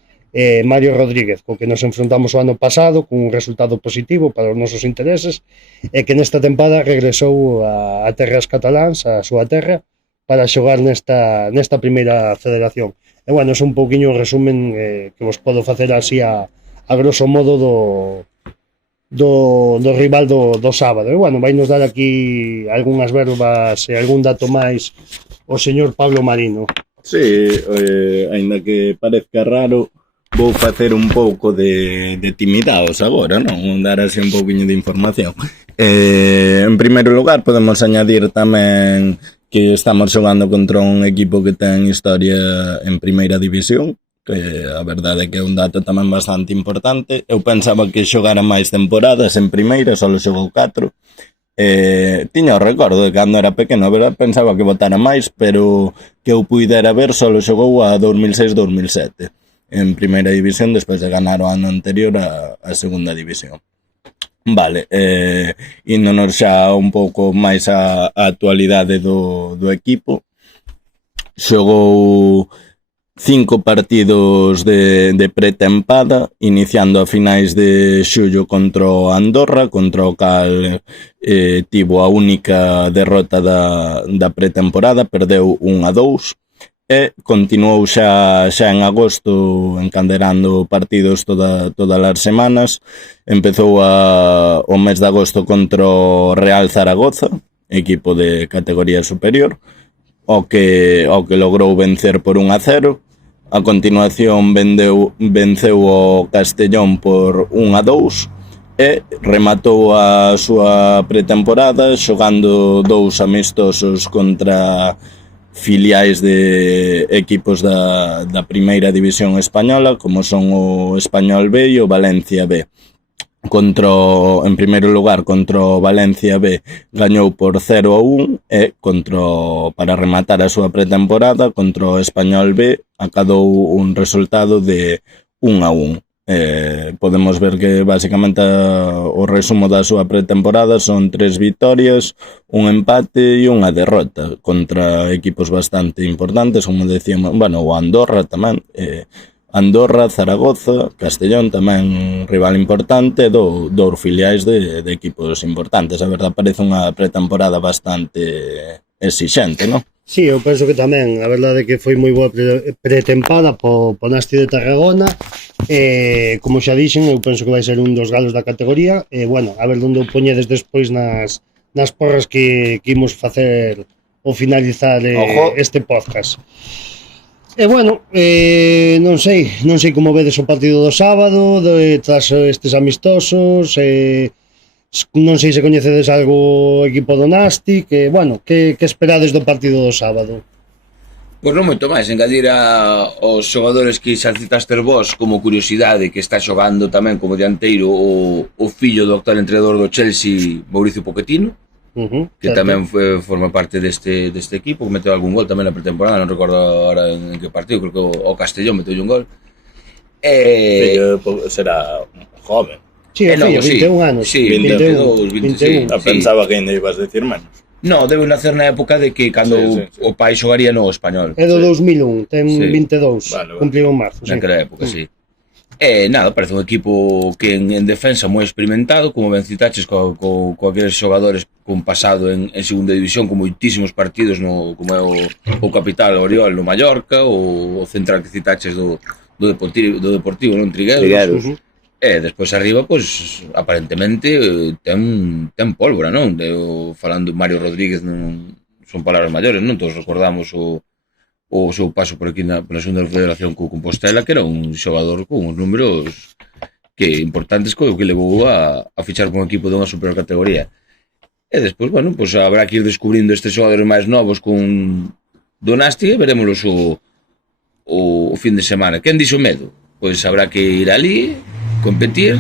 Mario Rodríguez, co que nos enfrontamos o ano pasado con un resultado positivo para os nosos intereses, e que nesta tempada regresou a terras cataláns, a súa terra, para xogar nesta primeira federación. E bueno, é un pouquiño o resumen que vos podo facer así a grosso modo do rival do sábado. E bueno, vai nos dar aquí algunhas verbas e algún dato máis o señor Pablo Marino. Sí, aínda que parezca raro, vou facer un pouco de timidados agora, non? Dar así un pouquiño de información. En primeiro lugar, podemos añadir tamén que estamos xogando contra un equipo que ten historia en primeira división, que a verdade é que é un dato tamén bastante importante. Eu pensaba que xogara máis temporadas en primeira, só xogou 4. Tiña o recordo de cando era pequeno, a verdade pensaba que botara máis, pero que eu puidera ver só xogou a 2006-2007 en primeira división, despois de ganar o ano anterior a segunda división. Vale, índonos xa un pouco máis a actualidade do equipo. Xogou 5 partidos de pretempada, iniciando a finais de xullo contra o Andorra, contra o cal tivo a única derrota da pretemporada, perdeu 1-2, e continuou xa en agosto encanderando partidos todas as semanas. Empezou o mes de agosto contra o Real Zaragoza, equipo de categoría superior, o que logrou vencer por 1-0. A continuación venceu o Castellón por 1-2 e rematou a súa pretemporada xogando 2 amistosos contra filiais de equipos da primeira división española, como son o Español B e o Valencia B. En primeiro lugar, contra o Valencia B gañou por 0-1 e para rematar a súa pretemporada contra o Español B acadou un resultado de 1-1. Podemos ver que basicamente o resumo da súa pretemporada son 3 vitorias, un empate e unha derrota contra equipos bastante importantes, como decíamos, bueno, o Andorra tamén, Andorra, Zaragoza, Castellón tamén rival importante, dous filiais de equipos importantes. A verdade parece unha pretemporada bastante exixente, non? Sí, eu penso que tamén, a verdade é que foi moi boa pretempada po Nasti de Tarragona, como xa dixen, eu penso que vai ser un dos galos da categoría, e bueno, a ver onde o poñedes despois nas porras que imos facer ao finalizar este podcast. E bueno, non sei como vedes o partido do sábado, tras estes amistosos, non sei se coñecedes algo o equipo do Nasti, que, bueno, que esperades do partido do sábado? Pois non moito máis, engadir aos xogadores que xa citastes vos como curiosidade, que está xogando tamén como dianteiro o fillo do actual entrenador do Chelsea, Mauricio Pochettino, que certo. Tamén forma parte deste equipo, que meteu algún gol tamén na pretemporada, non recordo ahora en que partido, creo que o Castellón meteu un gol. Será joven. Sí, logo, sí, 21 anos. Sí, 22, 25. Pensaba que ainda ibas a decir menos. No, debe nacer na época de que cando Sí. o pai xogaría no Español. É do 2001, ten Sí. 22, Vale. cumpliu en marzo. Sí. Naquela época, sí. Nada, parece un equipo que en defensa moi experimentado, como ben citaches, co aqueles xogadores con pasado en segunda división, con moitísimos partidos, como é o capital Oriol no Mallorca, o central que citaches do Deportivo non Trigueros. Despois arriba, pois, aparentemente ten pólvora, non? Falando Mario Rodríguez, non son palabras maiores, non? Todos recordamos o seu paso por aquí pola segunda federación co Compostela, que era un xogador con uns números importantes que levou a fichar con un equipo dunha superior categoría. E despois, bueno, pues habrá que ir descubrindo estes xogadores máis novos con Donasti e verémolos o fin de semana. Quen dixo medo? Pois habrá que ir ali, competir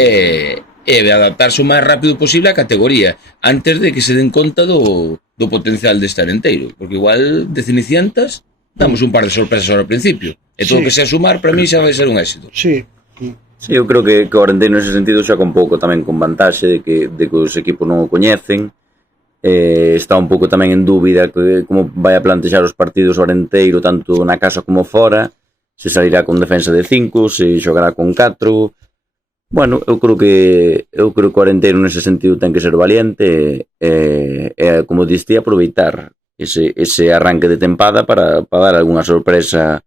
e adaptarse o máis rápido posible á categoría antes de que se den conta do potencial deste Arenteiro, porque igual de Cenicientas damos un par de sorpresas ao principio e todo o que sea sumar para mí xa vai ser un éxito. Sí. Sí, eu creo que o Arenteiro nese sentido xa con pouco tamén con vantaxe de que os equipos non o coñecen. Está un pouco tamén en dúbida como vai a plantexar os partidos o Arenteiro tanto na casa como fora, se salirá con defensa de 5, se xogará con 4. Bueno, eu creo que o Arenteiro nese sentido ten que ser valiente e como diste, aproveitar ese arranque de tempada para dar algunha sorpresa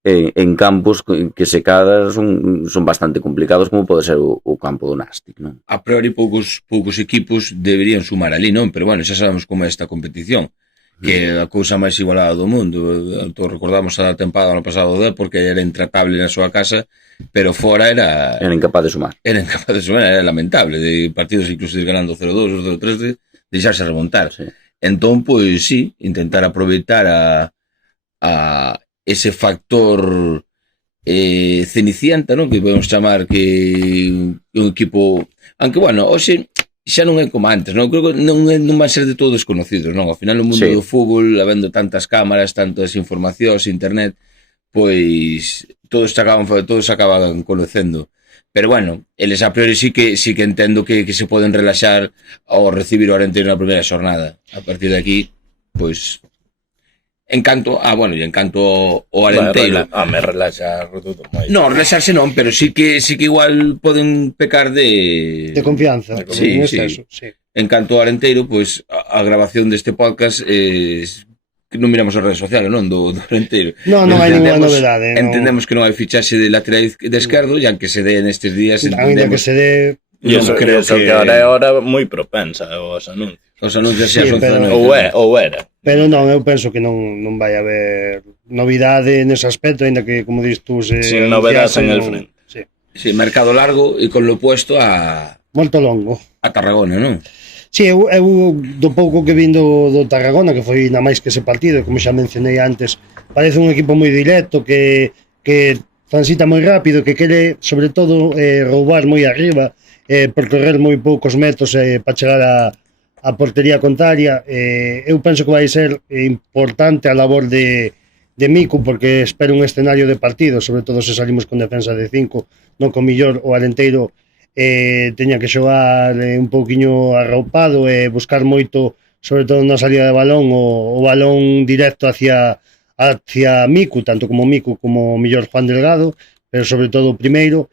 en campos que se cadra son bastante complicados, como pode ser o campo do Nástic, non? A priori poucos equipos deberían sumar ali, non? Pero bueno, xa sabemos como é esta competición, que é a cousa máis igualada do mundo. Todos recordamos a tempada ano pasado porque era intratable na súa casa, pero fora era incapaz de sumar. Era lamentable, de partidos incluso ir ganando 0-2 ou 0-3 de deixarse remontar. Sí. Entón, pois sí, intentar aproveitar a ese factor cenicienta, non? Que podemos chamar que un equipo, aunque bueno, hoxe xa non é como antes, non? Creo que non van ser de todos desconocidos, non? Ao final o mundo do fútbol, habendo tantas cámaras, tantas informacións, internet, pois todos se acaban conocendo. Pero bueno, eles a priori sí que entendo que se poden relaxar ao recibir o Arenteiro na primeira xornada. A partir de aquí, pois encanto o Arenteiro. Me relaxa todo moi. Non, relaxarse non, pero sí que igual poden pecar de confianza. Sí. Encanto o Arenteiro, pois a grabación deste podcast que non miramos as redes sociales, non, do Arenteiro. Non hai ninguna novedade. Entendemos que non hai fichaxe de lateral de esquerdo, ya que se dé nestes días, entendemos que se dé. E eso creo que ahora é hora moi propensa aos anuncios. Os anuncios xa son ou era. Pero non, eu penso que non vai haber novidade nese aspecto, ainda que, como dis tú, sin novedades en el frente. Sí, mercado largo e con lo opuesto a molto longo. A Tarragona, non? Sí, eu do pouco que vin do Tarragona, que foi na máis que ese partido, como xa mencionei antes, parece un equipo moi directo, que transita moi rápido, que quere, sobre todo, roubar moi arriba, percorrer moi poucos metros para chegar a portería contraria. Eu penso que vai ser importante a labor de Miku, porque espero un escenario de partido, sobre todo se salimos con defensa de 5, non con millor o Arenteiro teña que xogar un pouquiño arroupado e buscar moito, sobre todo na salida de balón, o balón directo hacia Miku, tanto como Miku como millor Juan Delgado, pero sobre todo o primeiro.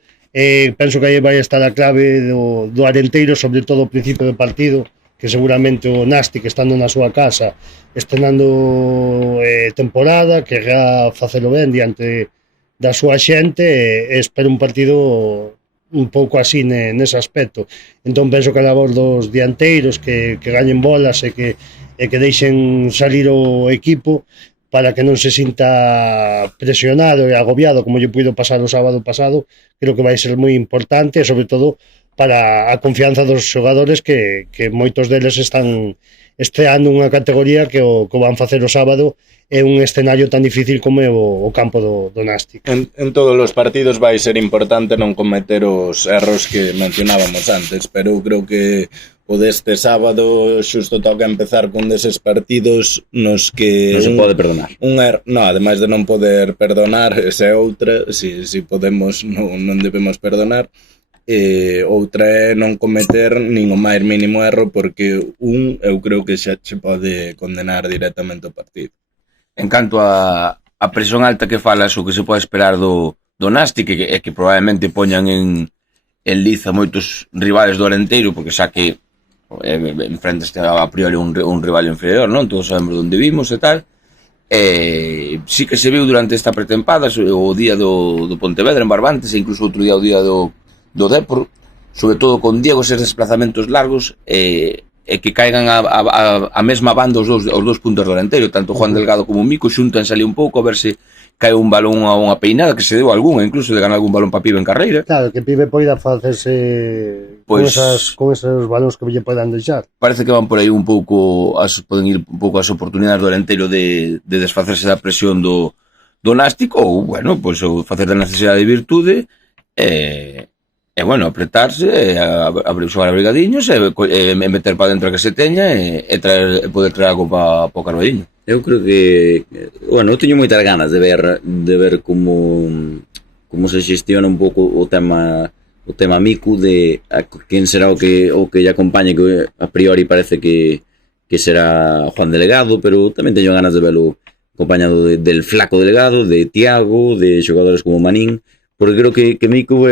Penso que aí vai estar a clave do Arenteiro, sobre todo o principio do partido, que seguramente o Nástic, estando na súa casa, estrenando temporada, querrá facelo ben diante da súa xente, e espero un partido un pouco así nese aspecto. Entón penso que a labor dos dianteiros que gañen bolas e que deixen salir o equipo para que non se sinta presionado e agobiado como lle puido pasar o sábado pasado, creo que vai ser moi importante, e sobre todo para a confianza dos xogadores que moitos deles están estreando unha categoría que o van facer o sábado é un escenario tan difícil como é o campo do Nástic. En todos os partidos vai ser importante non cometer os erros que mencionábamos antes, pero eu creo que o deste sábado xusto toca empezar con deses partidos nos que non se pode perdonar. Ademais de non poder perdonar, esa é outra, si podemos non debemos perdonar. e outra é non cometer nin o máis mínimo erro, porque eu creo que xa se pode condenar directamente o partido. En canto a presión alta que falas, o que se pode esperar do Nástic, é que probablemente poñan en liza moitos rivales do Arenteiro, porque xa que enfrentaste a priori un rival inferior, non? Todos sabemos onde vimos e tal. Sí que se viu durante esta pretempada, o día do Pontevedra en Barbantes, e incluso outro día o día do Dépor, sobre todo con Diego, eses desplazamentos largos, e que caigan a mesma banda os dous puntos do Arenteiro, tanto Juan Delgado como Mico xuntanse ali un pouco a ver se cae un balón a unha peinada, que se deu algunha, incluso de ganar algún balón para Pibe en carreira. Claro, que Pibe poida facerse Pois, con esos balóns que lle podan deixar. Parece que van por aí un pouco, poden ir un pouco as oportunidades do Arenteiro de desfacerse da presión do Nástic, ou, bueno, pois, ou facer da necesidade de virtude, e bueno, apretarse, abrir xogar a brigadiños, e meter para dentro a que se teña, e poder traer algo para o Carballiño. Eu creo que, bueno, eu teño moitas ganas de ver como se xestiona un pouco o tema Miku, de quen será o que lle acompañe, que a priori parece que será Juan Delegado, pero tamén teño ganas de verlo acompañado del Flaco Delegado, de Tiago, de xogadores como Manín, porque creo que Miku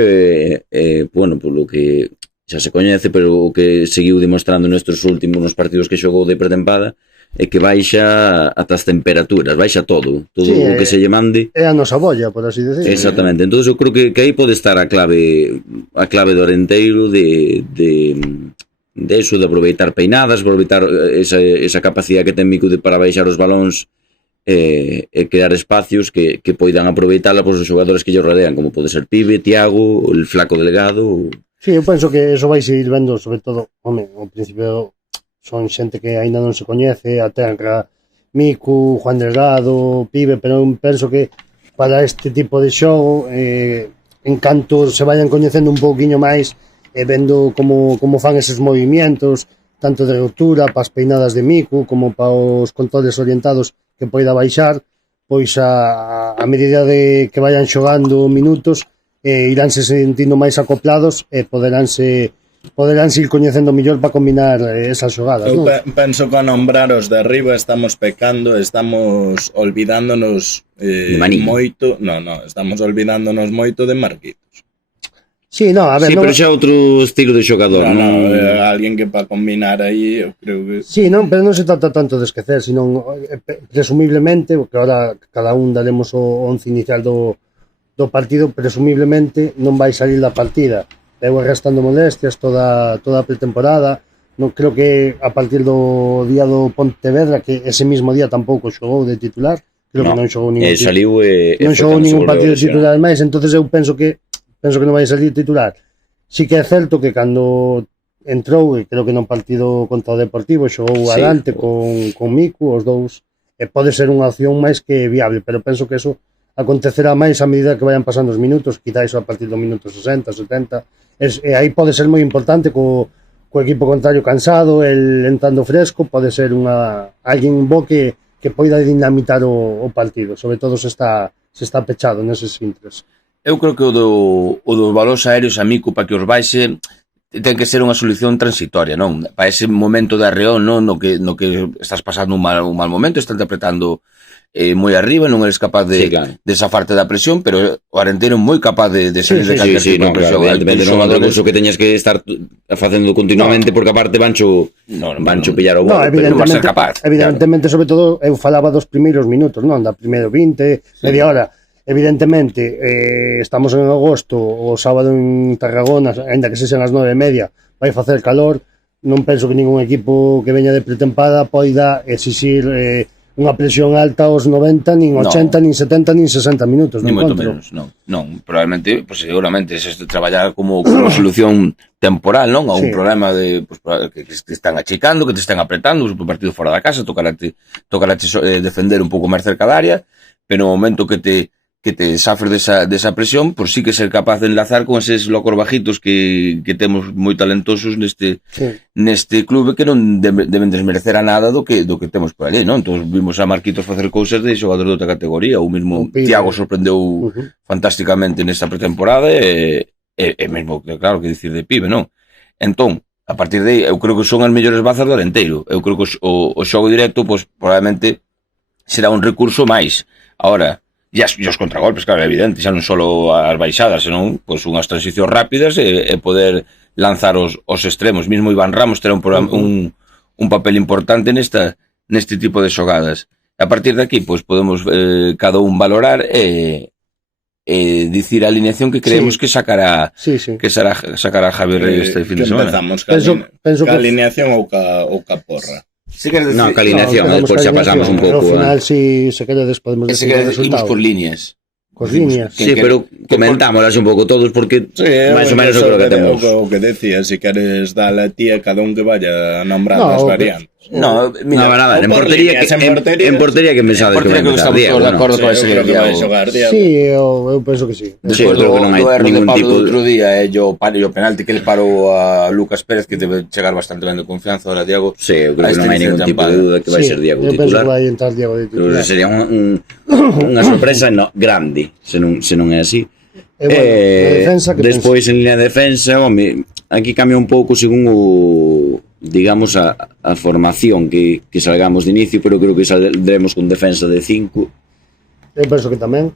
bueno, polo que xa se coñece, pero o que seguiu demostrando nestes últimos partidos que xogou de pretempada é que baixa ata as temperaturas, baixa todo sí, o que se lle mande. É a nosa bolla, por así decir. Exactamente, entón eu creo que aí pode estar a clave do Arenteiro de eso, de aproveitar peinadas, aproveitar esa capacidade que ten Miku para baixar os balóns e crear espacios que poidan aproveitarla por os xogadores que lle rodean, como pode ser Pibe, Tiago, el Flaco Delegado. Sí, eu penso que eso vai seguir vendo, sobre todo, ao principio son xente que aínda non se coñece, a Terra, Miku, Juan Delgado, Pibe, pero eu penso que para este tipo de xogo, en canto se vayan coñecendo un pouquiño máis, vendo como fan eses movimientos, tanto de ruptura, para as peinadas de Miku, como para os controles orientados que poida baixar, pois a medida de que vayan xogando minutos, iránse sentindo máis acoplados e poderánse ir coñecendo mellor para combinar esas xogadas. Eu penso que a nombrar os de arriba estamos pecando, estamos olvidándonos moito, estamos olvidándonos moito de Marquitos. Sí, no, a ver, sí, pero xa outro estilo de xogador, non? Alguén que para combinar aí, eu creo que... Sí, non, pero non se trata tanto de esquecer, sino presumiblemente, porque ahora cada un daremos o once inicial do partido, presumiblemente non vai salir da partida. Eu arrastando molestias toda a pretemporada, non creo que a partir do día do Pontevedra, que ese mismo día tampouco xogou de titular, creo que non xogou ningún partido de titular máis, entonces eu penso que non vai salir titular. Sí que é certo que cando entrou, e creo que non partido contra o Deportivo, xogou adiante con Miku, os dous, e pode ser unha opción máis que viable, pero penso que eso acontecerá máis a medida que vayan pasando os minutos, quizáis a partir do minuto 60, 70, e aí pode ser moi importante co equipo contrario cansado, el entrando fresco, pode ser alguén bo que poida dinamitar o partido, sobre todo se está pechado neses intres. Eu creo que o dos balóns aéreos a Miku para que os baixe ten que ser unha solución transitoria, non? Para ese momento de arreón, non? No que estás pasando un mal momento, estás apretando moi arriba, non eres capaz de zafarte da presión, pero o Arenteiro é moi capaz de salir de calquer tipo de presión. Evidentemente non é un recurso que teñas que estar facendo continuamente, porque aparte vancho pillar o bolo, pero non vas ser capaz. Evidentemente, sobre todo, eu falaba dos primeiros minutos, non? Da primeiro 20, media hora. Evidentemente, estamos en agosto, o sábado en Tarragona, ainda que sexan as 9:30, vai facer calor. Non penso que ningún equipo que veña de pretempada poida exixir unha presión alta aos 90, nin 80, nin 70, nin 60 minutos. Ni moito menos, non. Probablemente, seguramente, se traballar como solución temporal, non? A un problema que te están achicando, que te están apretando, un partido fora da casa, tocarate defender un pouco máis cerca da área, pero no momento que te safres desa presión, por sí que ser capaz de enlazar con eses locos bajitos que temos moi talentosos neste clube, que non deben desmerecer a nada do que temos por ali, non? Entón vimos a Marquitos facer cousas de xogador de outra categoría, o mismo Tiago sorprendeu fantásticamente nesta pretemporada, e e mesmo, claro, que dicir de pibe, non? Entón, a partir de aí, eu creo que son as mellores bazas do Arenteiro. Eu creo que o xogo directo, pois, probablemente será un recurso máis. Ahora, e os contragolpes, claro, é evidente, xa non só as baixadas, senón pois, unhas transicións rápidas e poder lanzar os extremos. Mismo Iván Ramos terá un papel importante neste tipo de xogadas. E a partir de aquí, pois podemos cada un valorar e dicir a alineación que creemos que sacará Javier este fin de semana. Empezamos penso ca que alineación ou ca porra. Se queres decir, No, ca alineación, despois xa pasamos un pouco. Ao final, se queredes, podemos se decir o queres imos resultado. por líneas. Cos líneas. Sí, pero comentámoslas un pouco todos porque máis ou menos eu creo que temos. O que decía, se queres dar a ti a cada un que vaya nombrando as variantes. No, mira, A ver, en portería que pensades que vai empezar Diego, de ¿no? acordo con ese Eu creo que vai Diego. xogar Diego. Sí, eu penso que sí. Sí, Despois eu creo que non hai do erro de ningún Pablo tipo do de... outro día o penalti que le parou a Lucas Pérez, que debe chegar bastante ben de confianza. Ahora Diego, Sí, eu creo que non hai ningún tipo de duda que vai ser Diego eu penso titular. que vai entrar Diego de Creo titular. que sería unha sorpresa grande se non é así. E bueno, na defensa, que Despois en línea de defensa, home, aquí cambia un pouco según o digamos a formación que salgamos de inicio, pero creo que saldremos con defensa de 5. Eu penso que tamén.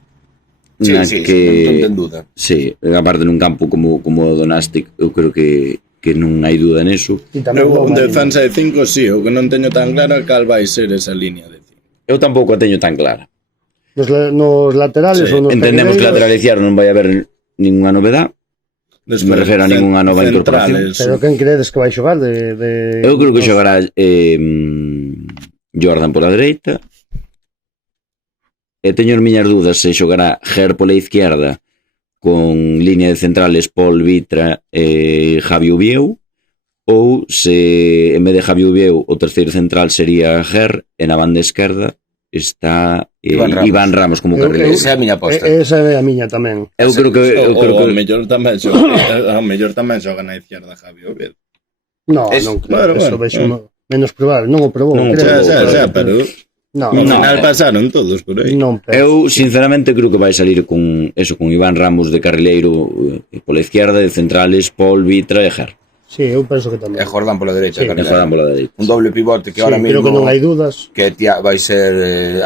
sí, na sí, que non ten duda. sí, aparte nun campo como o do Nastic, eu creo que non hai duda neso. E tamén Eu, Marino. defensa de 5, sí, o que non teño tan claro é cal vai ser esa línea de 5. Eu tampouco a teño tan clara. Nos laterales Sí, ou nos Entendemos que pegueiros, lateralizar non vai haber ninguna novedade. Me refiero a ninguna nova incorporación. pero quen credes que vai xogar de Eu creo que xogará Jordan pola dereita. E teño as miñas dudas se xogará Ger pola izquierda con línea de centrales Paul Vitra e Javi Ubieu, ou se en vez de Javi Ubieu o terceiro central sería Ger e na banda esquerda está Iván Ramos como carrilero. Esa é a miña aposta. Esa é a miña tamén. Eu creo que O mellor tamén xoga na izquierda Javi Oviedo. No, Es- non creo. bueno, Eso bueno, vexo menos probable. Non o probou, Non o creo. probou. Pero No, ao No. final pasaron todos por aí. non penso. Eu sinceramente creo que vai salir con Iván Ramos de carrileiro pola izquierda, de centrales Paul Vitra e Ger. Sí, eu penso que tamén. E Jordán pola derecha. Sí, E Carrilero. Jordán pola dereita. Un doble pivote que Sí, ahora creo mismo que non hai dudas. que vai ser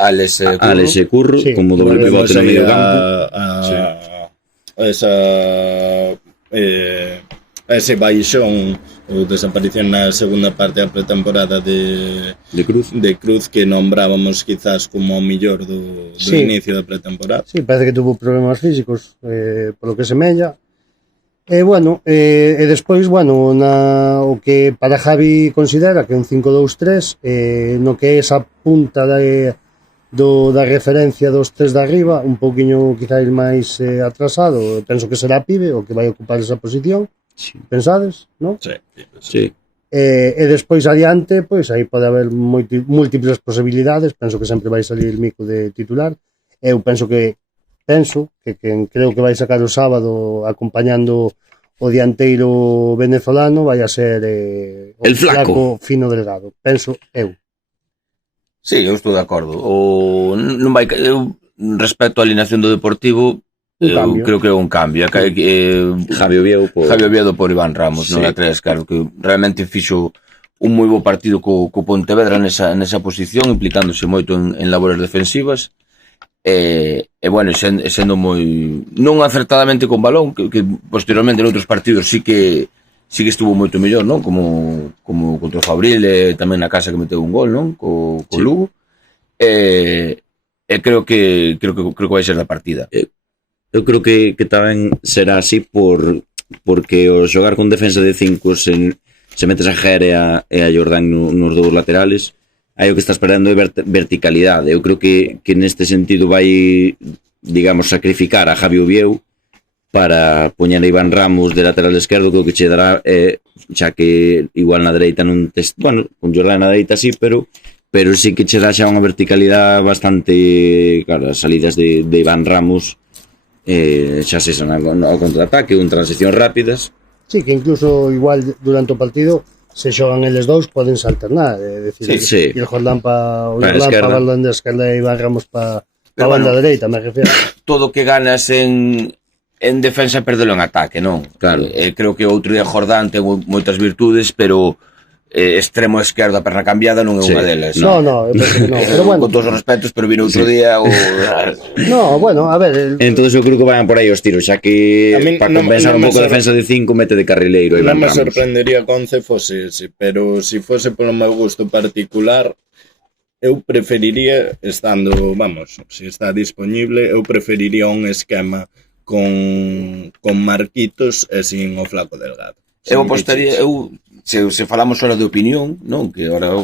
Alex Curro. Alex e Curro Sí, como doble vale, pivote no medio campo. Ese baixón ou desaparición na segunda parte da pretemporada De Cruz. de Cruz que nombrábamos quizás como o millor do Sí. inicio da pretemporada. Sí, parece que tuvo problemas físicos, polo que semella. E bueno, e despois, bueno, o que para Javi considera que é un 5-2-3, no que é esa punta da referencia dos tres de arriba, un pouquiño quizás máis atrasado, penso que será Pibe o que vai ocupar esa posición, Sí. pensades, non? Sí. E despois adiante, pois aí pode haber múltiples posibilidades, penso que sempre vai salir el Mico de titular. Eu penso que quen creo que vai sacar o sábado acompañando o dianteiro venezolano vai a ser o El Flaco. Fino Delgado, penso eu. Sí, eu estou de acordo. Non vai eu respecto á alineación do Deportivo, cambio. creo que é un cambio. Javi Oviedo por... Javi Oviedo por Iván Ramos, Sí. non laterais, claro, que realmente fixo un moi bo partido co Pontevedra nesa posición, implicándose moito en labores defensivas. E bueno, sendo moi non acertadamente con balón, que posteriormente en outros partidos sí que estuvo moito mellor, non? Como contra o Fabril e tamén na casa que meteu un gol, non? Co Sí. Lugo. E creo que vai ser da partida. Eu creo que tamén será así porque o xogar con defensa de 5 se metes a Ger e a Jordán nos dous laterales, aí o que está esperando é verticalidade. Eu creo que neste sentido vai, digamos, sacrificar a Javi Ubieu para poñer a Iván Ramos de lateral esquerdo, que o que che dará xa que igual na dereita non bueno, con Jordán na dereita sí, pero sí que che dá xa unha verticalidade bastante, claro, as salidas de Iván Ramos xa se son ao contraataque ou en transicións rápidas. Sí, que incluso igual durante o partido se xogan eles dous, podense alternar, decir, Sí. e o Jordán pa esquerda. banda esquerda e Iván Ramos pa Pero banda bueno, dereita, me refiero. todo que ganas en en defensa perdelo en ataque, non? Claro. Creo que outro día Jordán ten moitas virtudes, pero extremo esquerdo a perna cambiada non é unha delas. No, eu penso que no. Pero bueno. Con todos os respetos, pero vino outro día o... No, bueno, a ver... Entonces eu creo que van por aí os tiros, xa que A min para non- compensar non un me pouco a defensa de 5 mete de carrileiro Non Iván me Ramos. sorprendería que Once fose ese, pero si fose polo meu gusto particular, eu preferiría, estando, vamos, se está disponible, eu preferiría un esquema con Marquitos e sin o Flaco Delgado. Eu apostaría, se falamos ahora de opinión, non? Que ahora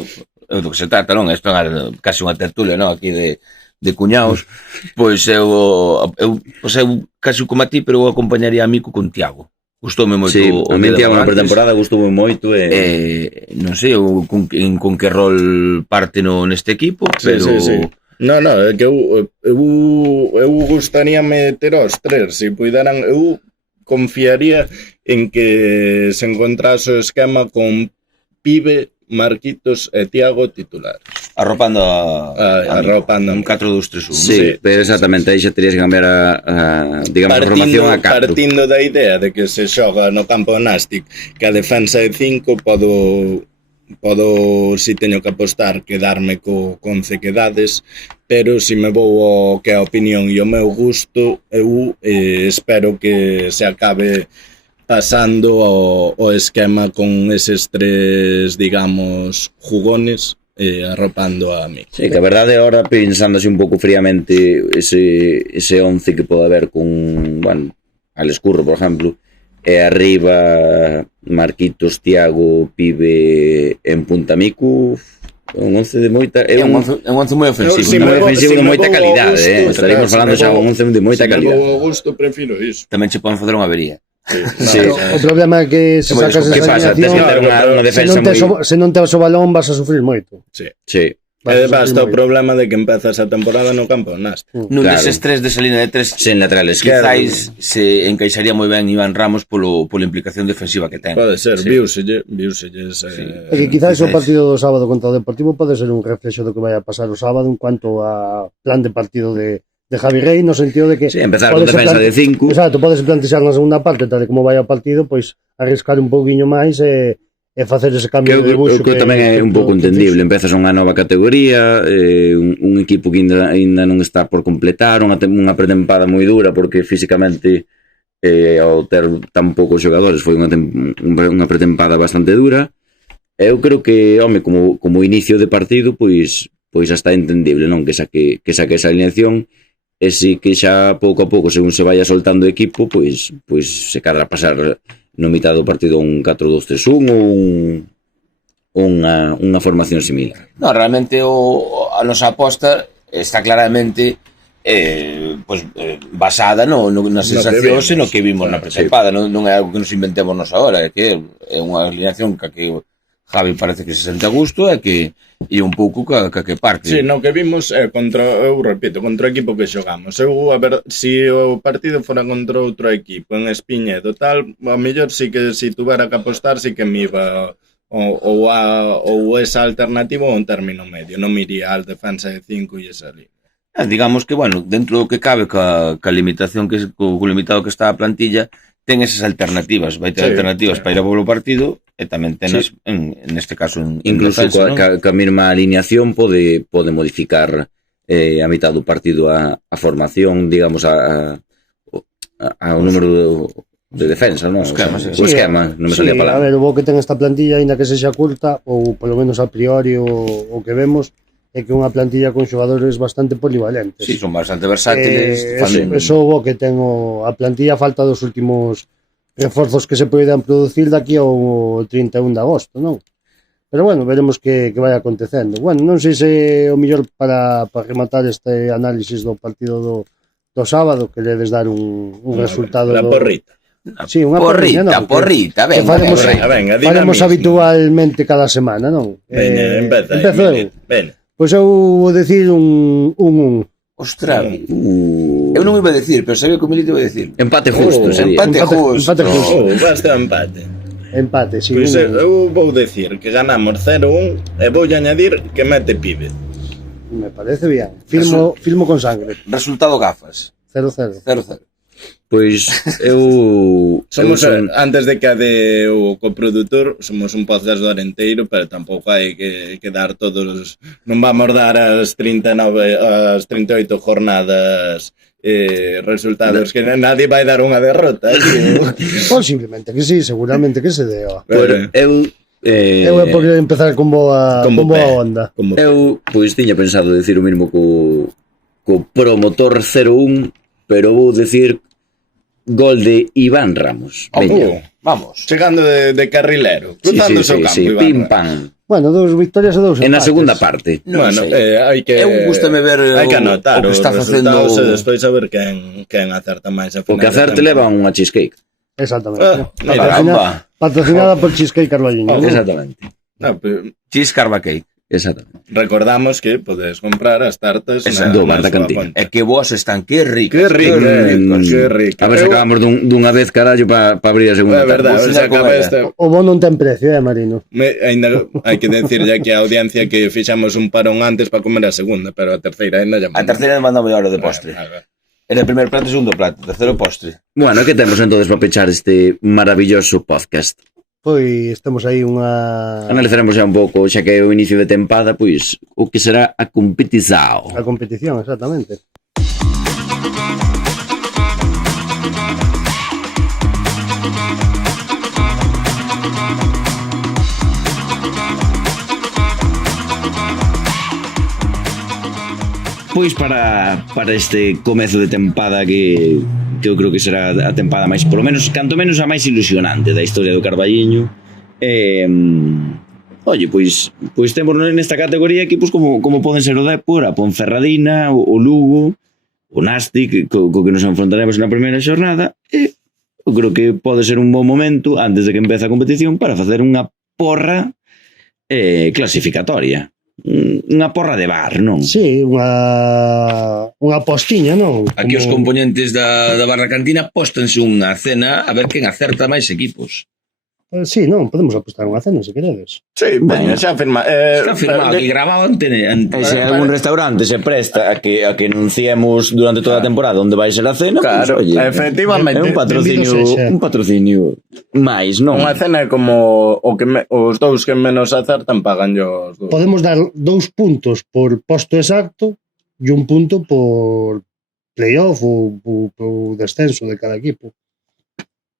é do que se trata, non? Isto é casi unha tertulia, non? Aquí de cuñaos, pois eu casi como a ti, pero eu acompañaría a Mico con Tiago. Gustoume moito Sí, o a mí de Tiago na Volantes. pretemporada gustoume moito Non sei con que rol parte neste equipo, pero... Sí. No, é que eu gustaríame ter os tres, se puderan, eu confiaría en que se encontrase o esquema con Pibe, Marquitos e Tiago titular. Arropando Arropando un 4-2-3-1. Sí, pero exactamente, aí xa terías que cambiar digamos, a formación a 4. Partindo da idea de que se xoga no campo Nastic que a defensa de 5 podo si teño que apostar quedarme co 11 quedades, pero si me vou ao que é a opinión e o meu gusto, eu espero que se acabe pasando o esquema con eses tres, digamos, jugones arropando a mí. Sí, que a verdade ahora pensando así un pouco fríamente ese 11 que pode haber con, bueno, Alex Curro, por exemplo, e arriba Marquitos, Tiago, Pibe en Punta Mico, un 11 de moita... É un 11 moi ofensivo. Si moi me ofensivo de me moita vou ao calidade, gusto, estaríamos claro, falando se xa me un 11 de moita Se me calidade. vou ao gusto, prefiro iso. Tamén che poden facer unha avería. Sí. O problema é que se Bueno, sacas Que esa pasa? Tens que ter alineación, unha defensa moi... se non tes o balón vas a sufrir moito. Sí. Sí. Basta o problema de que empezas a temporada no campo Nastic. Nun Claro. deses tres desa línea de tres, Sen lateral esquerdo. quizáis se encaixaría moi ben Iván Ramos pola implicación defensiva que ten. Pode ser, Sí. viuselle É que quizás o partido do sábado contra o Deportivo pode ser un reflexo do que vai a pasar o sábado en cuanto a plan de partido de Javi Rey, no sentido de que Sí, empezar con podes defensa de 5. Exacto, podes plantear na segunda parte, tal e como vai o partido, pois arriscar un pouquiño máis e facer ese Que cambio de debuxo que tamén é un pouco entendible. Empezas unha nova categoría, un equipo que ainda non está por completar, unha pretempada moi dura porque físicamente ao ter tan poucos xogadores foi unha pretempada bastante dura. Eu creo que, home, como inicio de partido, pois está entendible, non? Que saque esa alineación e si que xa pouco a pouco, según se vaya soltando o equipo, pois se cadra pasar no mitad do partido un 4-2-3-1 ou unha formación similar. No, realmente a nosa aposta está claramente basada nas sensacións e no que vimos na pretempada. Non é algo que nos inventemos nos agora, é que é unha alineación que Javi parece que se sente a gusto e que un pouco que parte. Sí, no que vimos é eu repito, contra o equipo que xogamos. A ver, si o partido fora contra outro equipo en Espiñedo tal, a mellor si que si tuvera que apostar si que me iba ou esa alternativa ou un término medio, non me iría al defensa de 5 e esa línea. Digamos que, bueno, dentro do que cabe ca limitación co limitado que está a plantilla, ten esas alternativas, vai ter alternativas para ir a polo partido e tamén tenas neste caso en incluso defensa, coa mesma alineación pode modificar a mitad do partido a formación, digamos ao número de defensa, non? O esquema, non me salía a palabra. A ver, o bo que ten esta plantilla, aínda que sexa curta, ou polo menos a priori o que vemos, é que unha plantilla con xogadores bastante polivalentes. Sí, son bastante versátiles. Eso bo que ten a plantilla falta dos últimos reforzos que se poidan producir daqui ao 31 de agosto, non? Pero bueno, veremos que vai acontecendo. Bueno, non sei se o mellor para rematar este análisis do partido do sábado, que ledes dar un resultado La porrita. Sí, unha porrita, non? Porrita, que faremos habitualmente cada semana, non? Empezo eu. Pois eu vou decir un 1. Ostras, eu non iba a decir, pero sabía que o Milito iba a decir. Empate justo sería. Empate justo. Basta empate. Empate, sí. Pois eu vou decir que ganamos 0-1 e vou añadir que mete Pibe. Me parece bien. Filmo con sangre. Resultado gafas. 0-0. 0-0. Pois eu Somos, son... antes de que ade o coprodutor, somos un podcast do Arenteiro, pero tampouco hai que dar todos... Non vamos dar as 38 jornadas resultados, que nadie vai dar unha derrota. Posiblemente que sí, seguramente que se dea. Pero eu Eu é por empezar con boa onda. Eu, pois, tiña pensado decir o mismo co promotor 0-1, pero vou decir gol de Iván Ramos. Veña. Vamos. Chegando de carrilero, cruzando o seu campo, Iván. Pim, pam. Bueno, 2 victorias e 2 empates. En a segunda parte. Bueno, hai que... Eu gústame ver hai que anotar o que está os facendo... resultados e despois saber quen acerta máis a O final. que acerte leva unha cheesecake. Exactamente. Caramba. Patrocinada por Cheesecake Carballiño. ¿no? Exactamente. Cheese Carva Cake. Exactamente. Recordamos que podes comprar as tartas Do bar da cantina. E que boas están, que ricas. Que ricas, que ricas. A ver se acabamos dunha vez, carallo, para abrir a segunda É verdade, parte. se acaba esta... O bono non ten precio, Marino? Ainda hai que decirlle aquí a audiencia que fixamos un parón antes para comer a segunda, pero a terceira ainda A terceira me mandou mellor de postre. Era o primer plato e segundo plato, terceiro postre. Bueno, que temos entonces para pechar este maravilloso podcast? Pois temos aí unha... Analizaremos xa un pouco, xa que é o inicio de tempada, pois o que será a competição. A competición, exactamente. Pois para este comezo de tempada que eu creo que será a tempada máis, polo menos, canto menos a máis ilusionante da historia do Carballiño. Oye, pois temos nesta categoría equipos como poden ser o Dépor, a Ponferradina, o Lugo, o Nástic, co que nos enfrontaremos na primeira xornada, e eu creo que pode ser un bon momento antes de que empece a competición para facer unha porra clasificatoria. Unha porra de bar, non? Sí, unha postiña, non? Aquí os componentes da barra cantina póstanse unha cena a ver quen acerta máis equipos. Sí, non, podemos apostar unha cena, se queredes. Sí, veña, xa firma. Está firmado aquí grabado ante... Se algún restaurante se presta a que anunciemos durante toda a temporada onde vai ser a cena, Claro, pues, oye, efectivamente. é un patrocinio máis, non? Unha cena é como os dous que menos acertan pagan os dous. Podemos dar 2 puntos por posto exacto e 1 punto por playoff ou por descenso de cada equipo,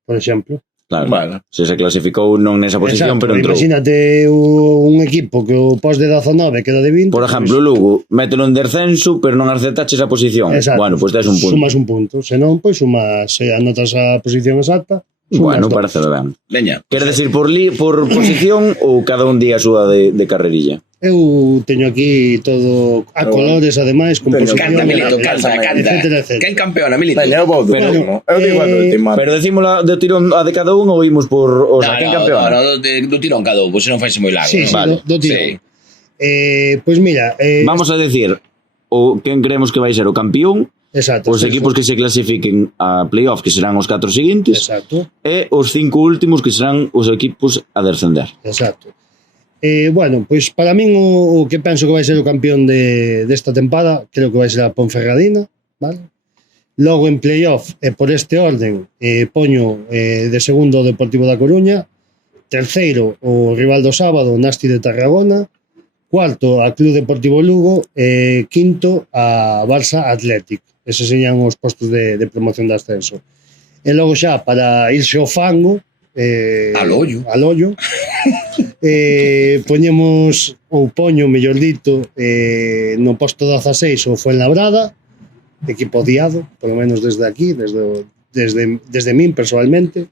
por exemplo. Claro, Vale. se clasificou non nesa posición, Exacto, pero entrou. imagínate un equipo que o post de 19 queda de 20. Por exemplo, o Lugo, mételo en descenso, pero non acertaches a posición. Exacto. Bueno, pois tes un punto. Sumas un punto, senón, pois sumas, se anotas a posición exacta, sumas Bueno, dos. parece ben. Veña. Queres decir por posición ou cada un día a súa de carrerilla? Eu teño aquí todo a colores, ademais, con posición, Canta, Milito, canta. etcétera, etcétera. Quen campeona, Milito? Veña, eu vou do Bueno, último. Eu digo a do último. Pero decímola de tirón a de cada un ou imos por... O sea, quen campeón? do tirón cada un, pois se non faise moi largo. Sí, sí, Vale. do tirón. Sí. Pois mira, Vamos a decir o quen creemos que vai ser o campeón, exacto, os equipos que se clasifiquen a playoff, que serán os 4 seguintes, exacto, e os 5 últimos, que serán os equipos a descender. exacto. Bueno, pois para min o que penso que vai ser o campeón desta tempada, creo que vai ser a Ponferradina, vale? Logo en playoff, por este orden, poño de segundo o Deportivo da Coruña, terceiro o rival do sábado, o Nasti de Tarragona, cuarto a Club Deportivo Lugo, quinto a Barça Athletic. Eses serían os postos de promoción de ascenso. E logo xa para irse ao fango, Al ollo poño, mellor dito, no posto 16 o Fuenlabrada, equipo odiado, polo menos desde aquí, desde min personalmente.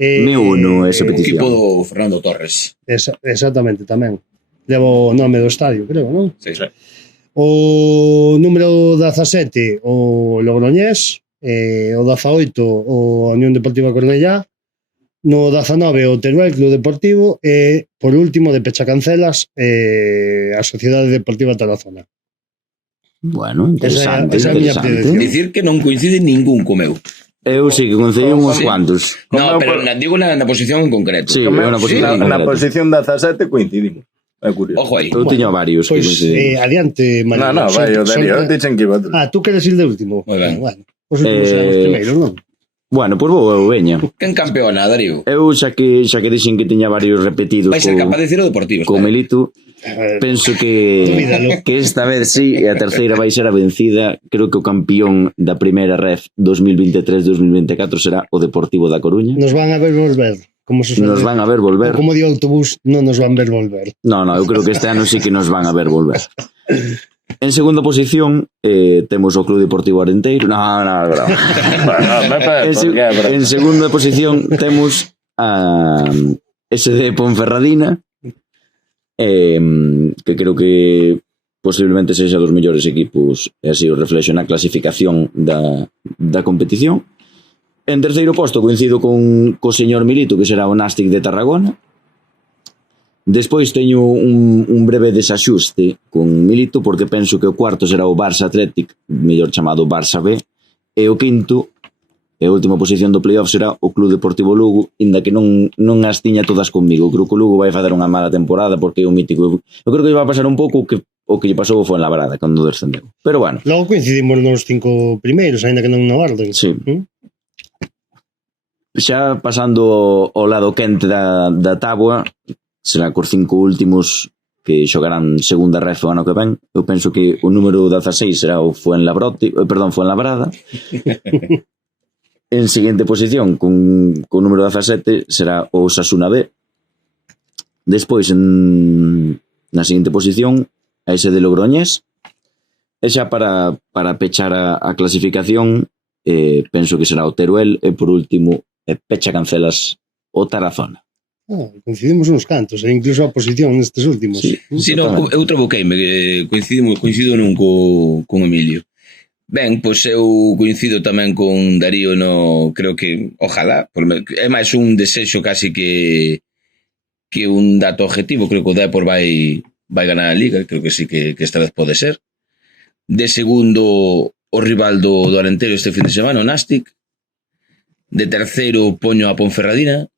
Me uno esa petición. Equipo do Fernando Torres. Exactamente, tamén. Levo o nome do estadio, creo, non? Sí. O número 17 o Logroñés, o 18 o Unión Deportiva Cornellá, no 19 o Teruel Club Deportivo e por último de Pechacancelas a Sociedade Deportiva Tarazona. Bueno, interesante, Esa é a miña interesante. predicción. Dicir que non coincide ningún co meu. Eu sí que coincidi uns cuantos. No, pero digo na posición en concreto. Sí, Como na posición en na concreto. posición 17 coincidimos. É curioso. Ojo aí. Eu tiño varios que Pois, coincidimos. adiante, María. No, vai, o Darío, dicen que iba. Tú queres ir de último? Moi ben. Bueno, Os últimos anos primeiros, non? Bueno, pois vou eu, veña. Quen campeona, Darío? Eu xa que dixen que tiña varios repetidos Vai ser capaz de decir o Deportivo. co Milito, penso que Olvídalo. esta vez sí, e a terceira vai ser a vencida. Creo que o campeón da primeira ref 2023-2024 será o Deportivo da Coruña. Nos van a ver volver. Como se suele Nos van a ver volver. Como di o autobús, non nos van ver volver. No, eu creo que este ano sí que nos van a ver volver. En segunda posición temos o Club Deportivo Arenteiro. No, bravo. En segunda posición temos a SD Ponferradina, que creo que posiblemente sexa dos mellores equipos, e así o reflexo na clasificación da competición. En terceiro posto coincido co señor Milito, que será o Nastic de Tarragona. Despois teño un breve desaxuste con Milito, porque penso que o cuarto será o Barça Athletic, mellor chamado Barça B, e o quinto, e a última posición do playoff, será o Club Deportivo Lugo, inda que non as tiña todas comigo. Creo que o Lugo vai fazer unha mala temporada porque é o mítico. Eu creo que lle vai pasar un pouco o que lle pasou foi en Labrada cando descendeu. Pero bueno. Logo coincidimos nos 5 primeiros, ainda que non na orden. Sí. Xa pasando ao lado quente da táboa, será cos 5 últimos que xogarán segunda ref o ano que ven. Eu penso que o número 16 será o Fuenlabrada. En seguinte posición, con o número 17, será o Osasuna B. Despois, na seguinte posición, a ese de Logroñés. E xa para pechar a clasificación, penso que será o Teruel. E por último, pecha cancelas o Tarazona. Coincidimos uns cantos, e incluso a posición nestes últimos. Sí, non, eu trabuqueime, coincido nun con Emilio. Ben, pois eu coincido tamén con Darío creo que, ojalá, é máis un desexo casi que un dato objetivo. Creo que o Depor vai ganar a Liga, creo que sí que esta vez pode ser. De segundo, o rival do Arenteiro este fin de semana, o Nastic. De terceiro, poño a Ponferradina.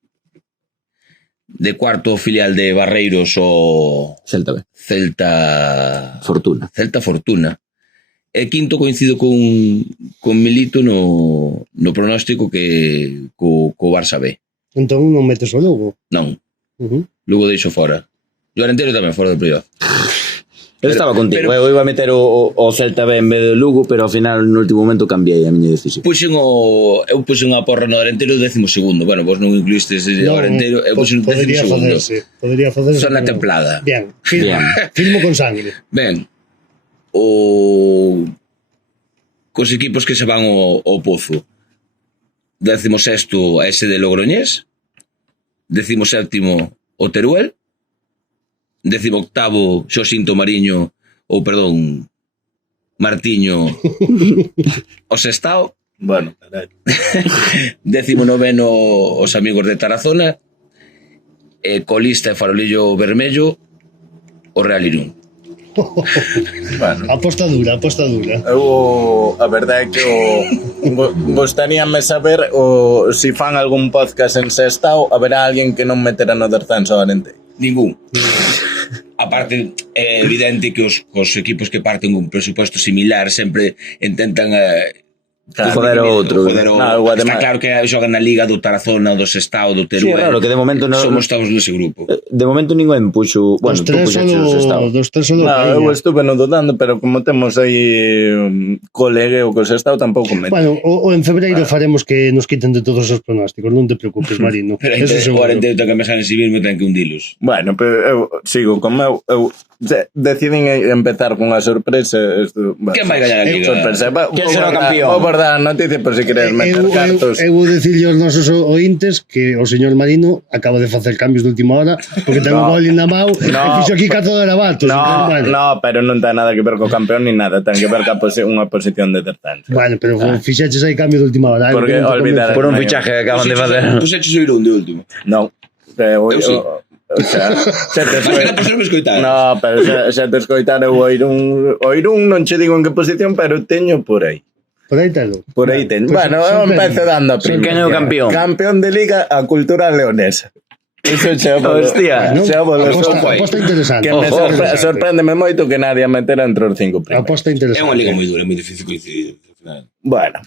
De cuarto, o filial de Barreiros, o Celta B. Celta Fortuna. E quinto, coincido con Milito no pronóstico que co Barça B. Entón non metes o Lugo. Non. Lugo deixo fora. E o Arenteiro tamén fora do playoff. Eu estaba contigo, eu iba a meter o Celta B en vez do Lugo, pero ao final no último momento cambiei a miña decisión. Eu puxen a porra no Arenteiro 12º. Bueno, vos non incluístes o Arenteiro, eu puxen 12º. Podría facerse. Son na templada. Bien, firmo con sangre. Ben, cos equipos que se van ao pozo. 16º a ese de Logroñés. 17º o Teruel. 18º Xosinto Mariño, Martiño o Sestao. Bueno, 19º os amigos de Tarazona. Colista e farolillo vermello o Real Irún. bueno. Aposta dura. A verdade é que gostaríame saber se fan algún podcast en Sestao, haberá alguén que non metera no descenso ao Arenteiro. Ningún. Aparte, é evidente que os equipos que parten un presupuesto similar sempre intentan joder o outro. Está claro que xogan na Liga do Tarazona, do Sestao, do Teruel. Sí, claro, que de momento estamos nese grupo. De momento ninguén puxo, bueno, tú puxaches o Sestao. Eu estuve no dudando, pero como temos aí colegueo co Sestao, tampouco meto. Bueno, o en febreiro faremos que nos quiten de todos os pronósticos, non te preocupes, Marino. Pero o Arenteiro ten que empezar en civismo e ten que hundilos. Bueno, pero eu sigo con meu, decidín empezar con a sorpresa. Quen vai gañar a Liga? Quen será o campeón? Vou dar a noticia por se queres meter cartos. Eu vou dicirlle aos nosos ointes que o señor Marino acaba de facer cambios de última hora porque ten un boli na mau e fixo aquí 4 garabatos. No, pero non ten nada que ver co campeón ni nada, ten que ver ca unha posición de descenso. Bueno, pero fixeches aí cambios de última hora. Porque olvidar por un fichaje que acaban de facer. Pois hecho o Irún de último. Non. O sea, no, pero xa te escoitar o Oirún non che digo en que posición, pero teño por aí. Por aí telo. Por aí ten. Bueno, eu empezo dando a primeira. Quen é o campeón? Campeón de Liga a Cultura Leonesa. Iso xa hostia. Aposta interesante. Que me sorpréndeme moito que nadie a meter entre os 5 primeiros. Aposta interesante. É unha liga moi dura, é moi difícil coincidir. Bueno,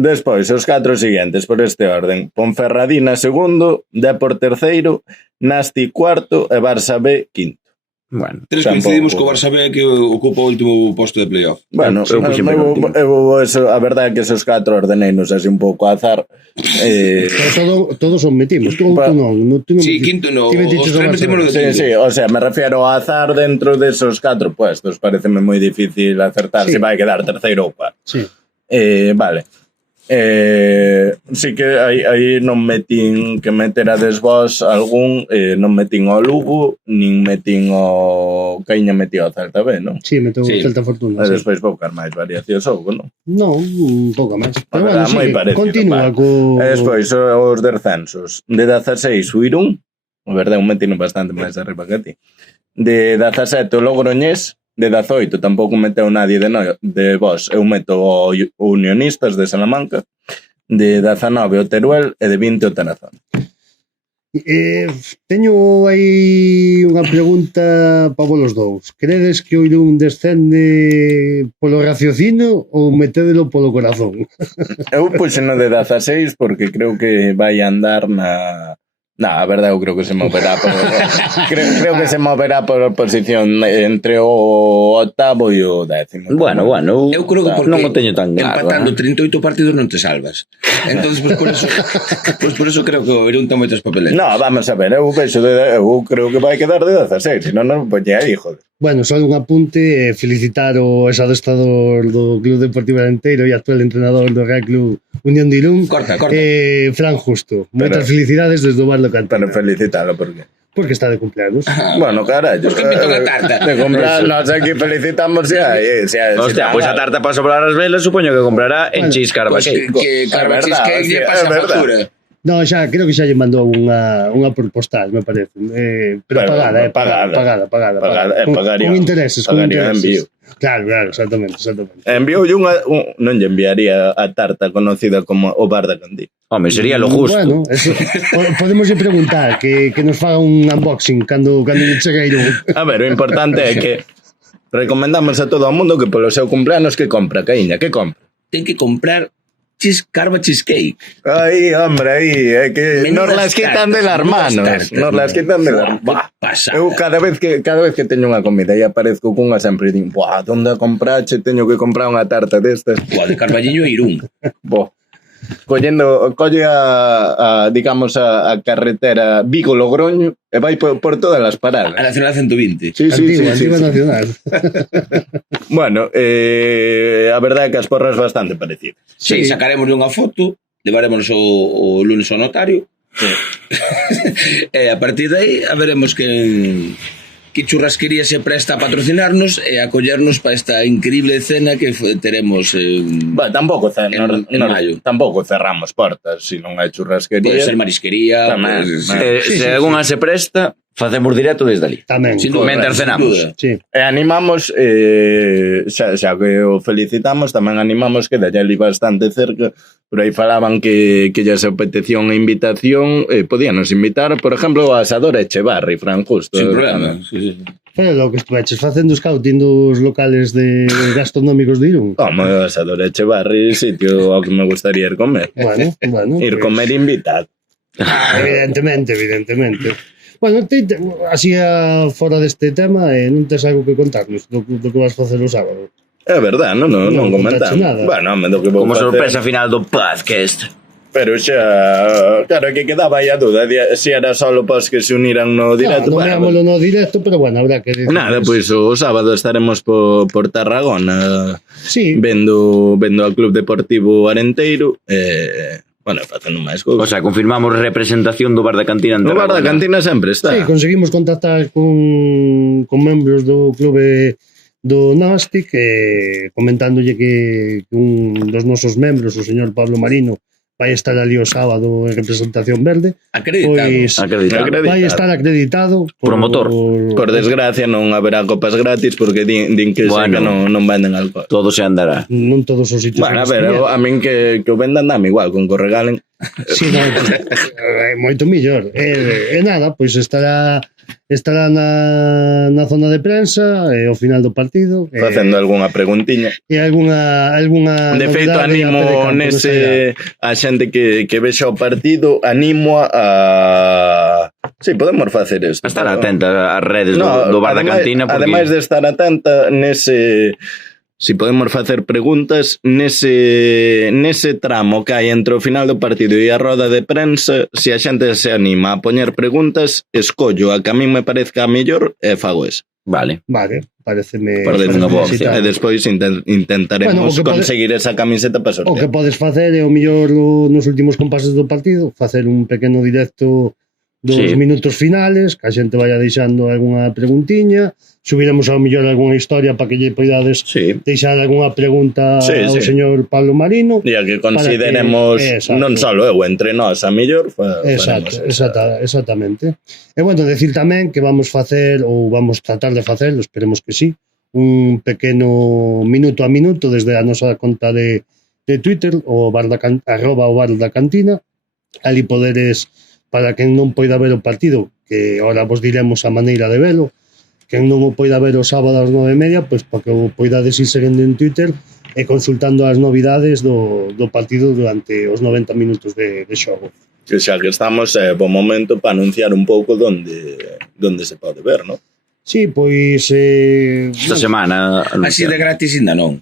despois, os 4 siguientes por este orden. Ponferradina segundo, Depor terceiro, Nasti cuarto e Barça B quinto. Bueno, Tres Tampouco. coincidimos co Barça B que ocupa o último posto de playoff. Bueno, a verdade é que esos 4 ordeneinos así un pouco a azar. Pero todos os metimos. Tú non. Tú non Sí, metiste. quinto no, Ti os metiches o tres Barça. metimos no de Sí, quinto. sí, o sea, me refiero a azar dentro desos 4 puestos. Pareceme moi difícil acertar Sí. se vai quedar terceiro ou cuarto. Sí. Vale. Sí que aí non metín que meterades vos algún, non metín o Lugo, nin metín o Caíña metió o Celta B, non? Sí, meto Sí. Celta Fortuna. E Sí. despois poucas máis variacións houve, non? Non, un pouco máis. Pero Verdad, bueno, moi sí, parecido, continúa vale. co... E despois os descensos. De 16 o Irún, a verdade, un metino bastante máis arriba que a ti. De 17 o Logroñés, de 18 tampouco meteu nadie de vos, eu meto o Unionistas de Salamanca, de 19 o Teruel e de 20 o Tarazón. Teño aí unha pregunta para vos dous. Credes que o Irún descende polo raciocínio ou metedelo polo corazón? Eu puxeno de 16 porque creo que vai andar na... a verdade eu creo que se moverá por... creo que se moverá por posición entre o octavo e o décimo. bueno, Eu creo que porque non o teño tan claro. empatando 38 partidos non te salvas. Entonces, pues por eso creo que o Irún ten moitas papeletas. No, vamos a ver, eu creo que vai quedar de 16, se non poñe aí, joder. Bueno, só un apunte, felicitar o exadestrador do Club Deportivo Arenteiro e actual entrenador do Real Club Unión de Irún, Corta. Fran Justo. Moitas felicidades desde o bar do Cantina. Para felicitalo, porque... Porque está de cumpleaños. Bueno, carallo. Pues que invito unha tarta. De comprar, nos aquí felicitamos xa. Hostia, pois a tarta para soplar as velas supoño que comprará en Bueno, Cheese Carbacay. Que Carbachis que lle pasa a factura. No, xa, creo que xa lle mandou unha por postal, me parece. Pero Bueno, pagada. Pagaría. Con intereses, Pagaría envío. Claro, exactamente. Enviou non lle enviaría a tarta conocida como o bar da Cantina. Home, sería lo justo. Bueno, eso, podemos preguntar que nos faga un unboxing cando lle chegue a Irún. A ver, o importante é que recomendamos a todo o mundo que polo seu cumpleanos que compra, Caíña, que compra. Ten que comprar Carva Cheesecake. Aí, hombre, aí, é que Menudas nos las quitan tartas, de las manos. menudas tartas, Nos las quitan de las Buah, pasada. Eu cada vez que teño unha comida e aparezco cunha sempre din, buah, onde a comprache? Teño que comprar unha tarta destas. Buah, de Carballiño e Irún. Bo. Colle digamos a carretera Vigo-Logroño e vai por todas as A paradas. Nacional 120. Sí, Antigua nacional. Bueno, a verdade é que as porras bastante parecidas. Sí, sacaremos unha foto, levaremos o lunes ao notario. E a partir de aí, a veremos que churrasquería se presta a patrocinarnos e a collernos para esta increíble cena que teremos Bueno, tampouco maio. tampouco cerramos portas, se non hai churrasquería. Pode ser marisquería, Tamén, pues, tamén. Se algunha se presta, facemos directo desde ali. Tamén. sin duda, Mentre sin cenamos. duda. Sí. E animamos, xa que o felicitamos, tamén animamos que dalle ali bastante cerca, por aí falaban que ya se apetección e invitación, podíanos invitar, por exemplo, a Asador Echevarri, Fran Justo. Sin problema. Sí. Pero lo que estuveches facendo scouting dos locales gastronómicos de Irún. Como o Asador Echevarri, sitio ao que me gustaría ir comer. Bueno. Ir comer invitado. Evidentemente. Bueno, así fora deste tema, non tes algo que contarnos do que vas facer o sábado. É verdad, non contache comentamos. nada. Bueno, me do que vou Como facer. sorpresa final do podcast. Pero xa, claro que quedaba aí a duda se era solo pos que se uniran no directo. Non Bueno, veámoslo no directo, pero bueno, habrá que decir. nada, pois o sábado estaremos por Tarragona Sí, vendo ao Club Deportivo Arenteiro bueno, facendo máis O cousas. sea, confirmamos representación do bar da cantina en O bar da Tarragona. cantina sempre está. sí, conseguimos contactar con membros do clube do Nastic, comentándolle que un dos nosos membros, o señor Pablo Marino, vai estar ali o sábado en representación verde. Acreditado. Pois Acreditado. vai estar acreditado Promotor. Por desgracia non haberá copas gratis porque din que Bueno. que non venden alcohol. Todo se andará. Non todos os sitios. Bueno, a ver, a min que o vendan dame igual, con que o regalen. Sí, no, moito millor. E nada, pois estará estará na zona de prensa ao final do partido. Facendo algunha preguntiña. E algunha De feito, novidade animo a pé de campo, a xente que vexa o partido, animo a... Sí, podemos facer isto. A estar atenta ás redes do bar da cantina. Ademais de estar atenta nese... Si podemos facer preguntas nese tramo que hai entre o final do partido e a roda de prensa, se a xente se anima a poñer preguntas, escollo a que a min me parezca a mellor e fago esa. Vale, pareceme unha boa opción. E despois intentaremos conseguir esa camiseta para sortear. O que podes facer é o mellor nos últimos compases do partido, facer un pequeno directo dos minutos finales, que a xente vaya deixando algunha preguntiña, subiremos ao mellor algunha historia para que lle poidades deixar algunha pregunta ao señor Pablo Marino. E a que consideremos non só eu, entre nós a mellor exactamente. E bueno, decir tamén que vamos facer, ou vamos tratar de facer, esperemos que sí, un pequeno minuto a minuto desde a nosa conta de Twitter, o @o bar da cantina. Ali poderes, para quen non poida ver o partido, que ahora vos diremos a maneira de velo, quen non o poida ver o sábado ás 9:30, pois para que o poidades ir seguindo en Twitter e consultando as novidades do partido durante os 90 minutos de xogo. Que xa que estamos, bo momento para anunciar un pouco donde se pode ver, non? Sí, pois... esta semana... Así de gratis ainda non.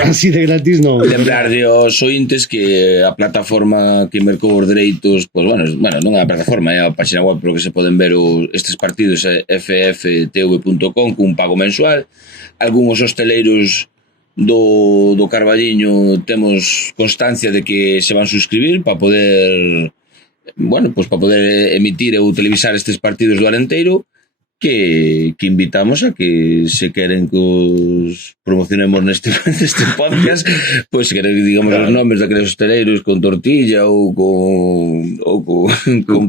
Así de gratis non. Lembrar de os ointes que a plataforma que mercou os dereitos, pois bueno, non é a plataforma, é a página web polo que se poden ver estes partidos, fftv.com, cun pago mensual. Algúns hosteleiros do Carballiño temos constancia de que se van suscribir para poder, bueno, pois para poder emitir ou televisar estes partidos do Arenteiro, que invitamos a que se queren que os promocionemos neste podcast, pois se queren que digamos os nomes daqueles hosteleiros con tortilla ou con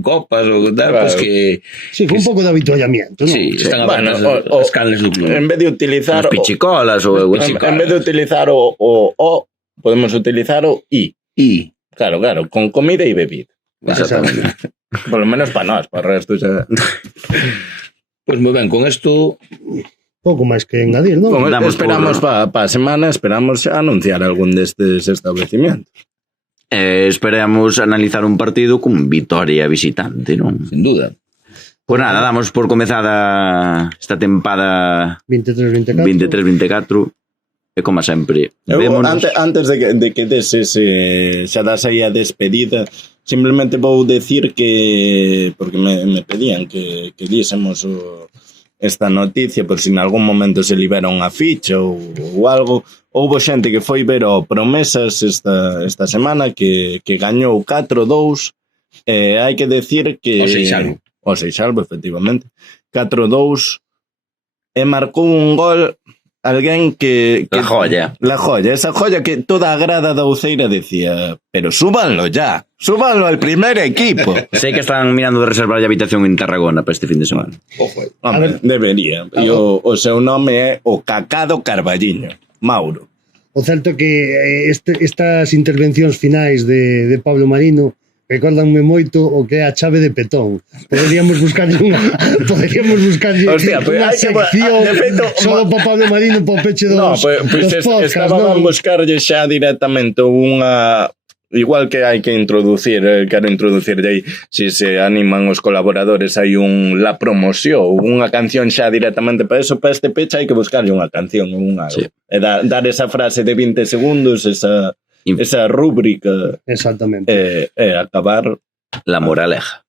copas ou tal, pois que... Sí, con un pouco de avituallamiento, non? Sí, están abertas as canles do club. En vez de utilizar... As pichicolas ou... En vez de utilizar o, podemos utilizar o i. Claro, con comida e bebida. Exactamente. Por lo menos para nós, para o resto xa... Pois moi ben, con isto pouco máis que engadir, non? Esperamos para a semana, esperamos anunciar algún destes establecimientos. Esperamos analizar un partido con vitoria visitante, non? Sin duda. Pois nada, damos por comezada esta tempada 23-24 e como sempre vémonos... Antes de que des xa das aí a despedida, simplemente vou decir que, porque me pedían que dísemos esta noticia, por si en algún momento se libera unha ficha ou algo, houbo xente que foi ver o Promesas esta semana que gañou 4-2, hai que decir que... O Seixalbo, efectivamente. 4-2, e marcou un gol alguén que... La joya, esa joya que toda a grada da Uceira decía, pero súbanlo ya, súbanlo al primer equipo. Sei que están mirando de reservar a habitación en Tarragona para este fin de semana. Hombre, debería. E o seu nome é o Cacado Carballiño, Mauro. O certo que estas intervencións finais de Pablo Marino recordanme moito o que é a chave de Petón. Poderíamos buscarlle unha sección só para Pablo Marino para o peche dos podcasts. Estaban buscarlle xa directamente unha... Igual que hai que introducir, quero introducir aí, se se animan os colaboradores, hai la promoción, unha canción xa directamente para eso, para este peche hai que buscarlle unha canción, e dar esa frase de 20 segundos, esa rúbrica. Exactamente. E acabar la moraleja.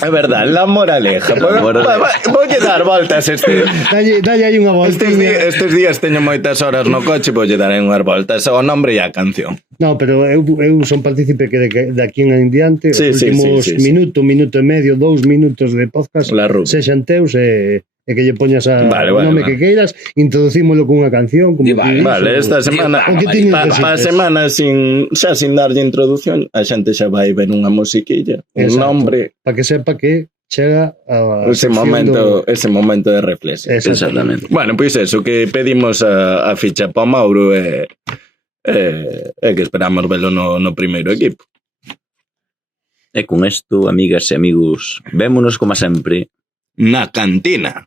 É verdad, la moraleja. Voulle dar voltas dalle aí unha voltiña. Estes días teño moitas horas no coche, voulle dar unhas voltas o nombre e a canción. No, pero eu son partícipe que de aquí en diante os últimos minuto e medio, 2 minutos de podcast sexan teus e que lle poñas o nome que queiras, introducímolo con unha canción como vale, esta semana para semana sin darlle introducción, a xente xa vai ver unha musiquilla, un nombre para que sepa que chega a ese momento de reflexión. Exactamente. Bueno, pois eso, que pedimos a ficha para Mauro e que esperamos velo no primeiro equipo. E con isto, amigas e amigos, vémonos como sempre na cantina.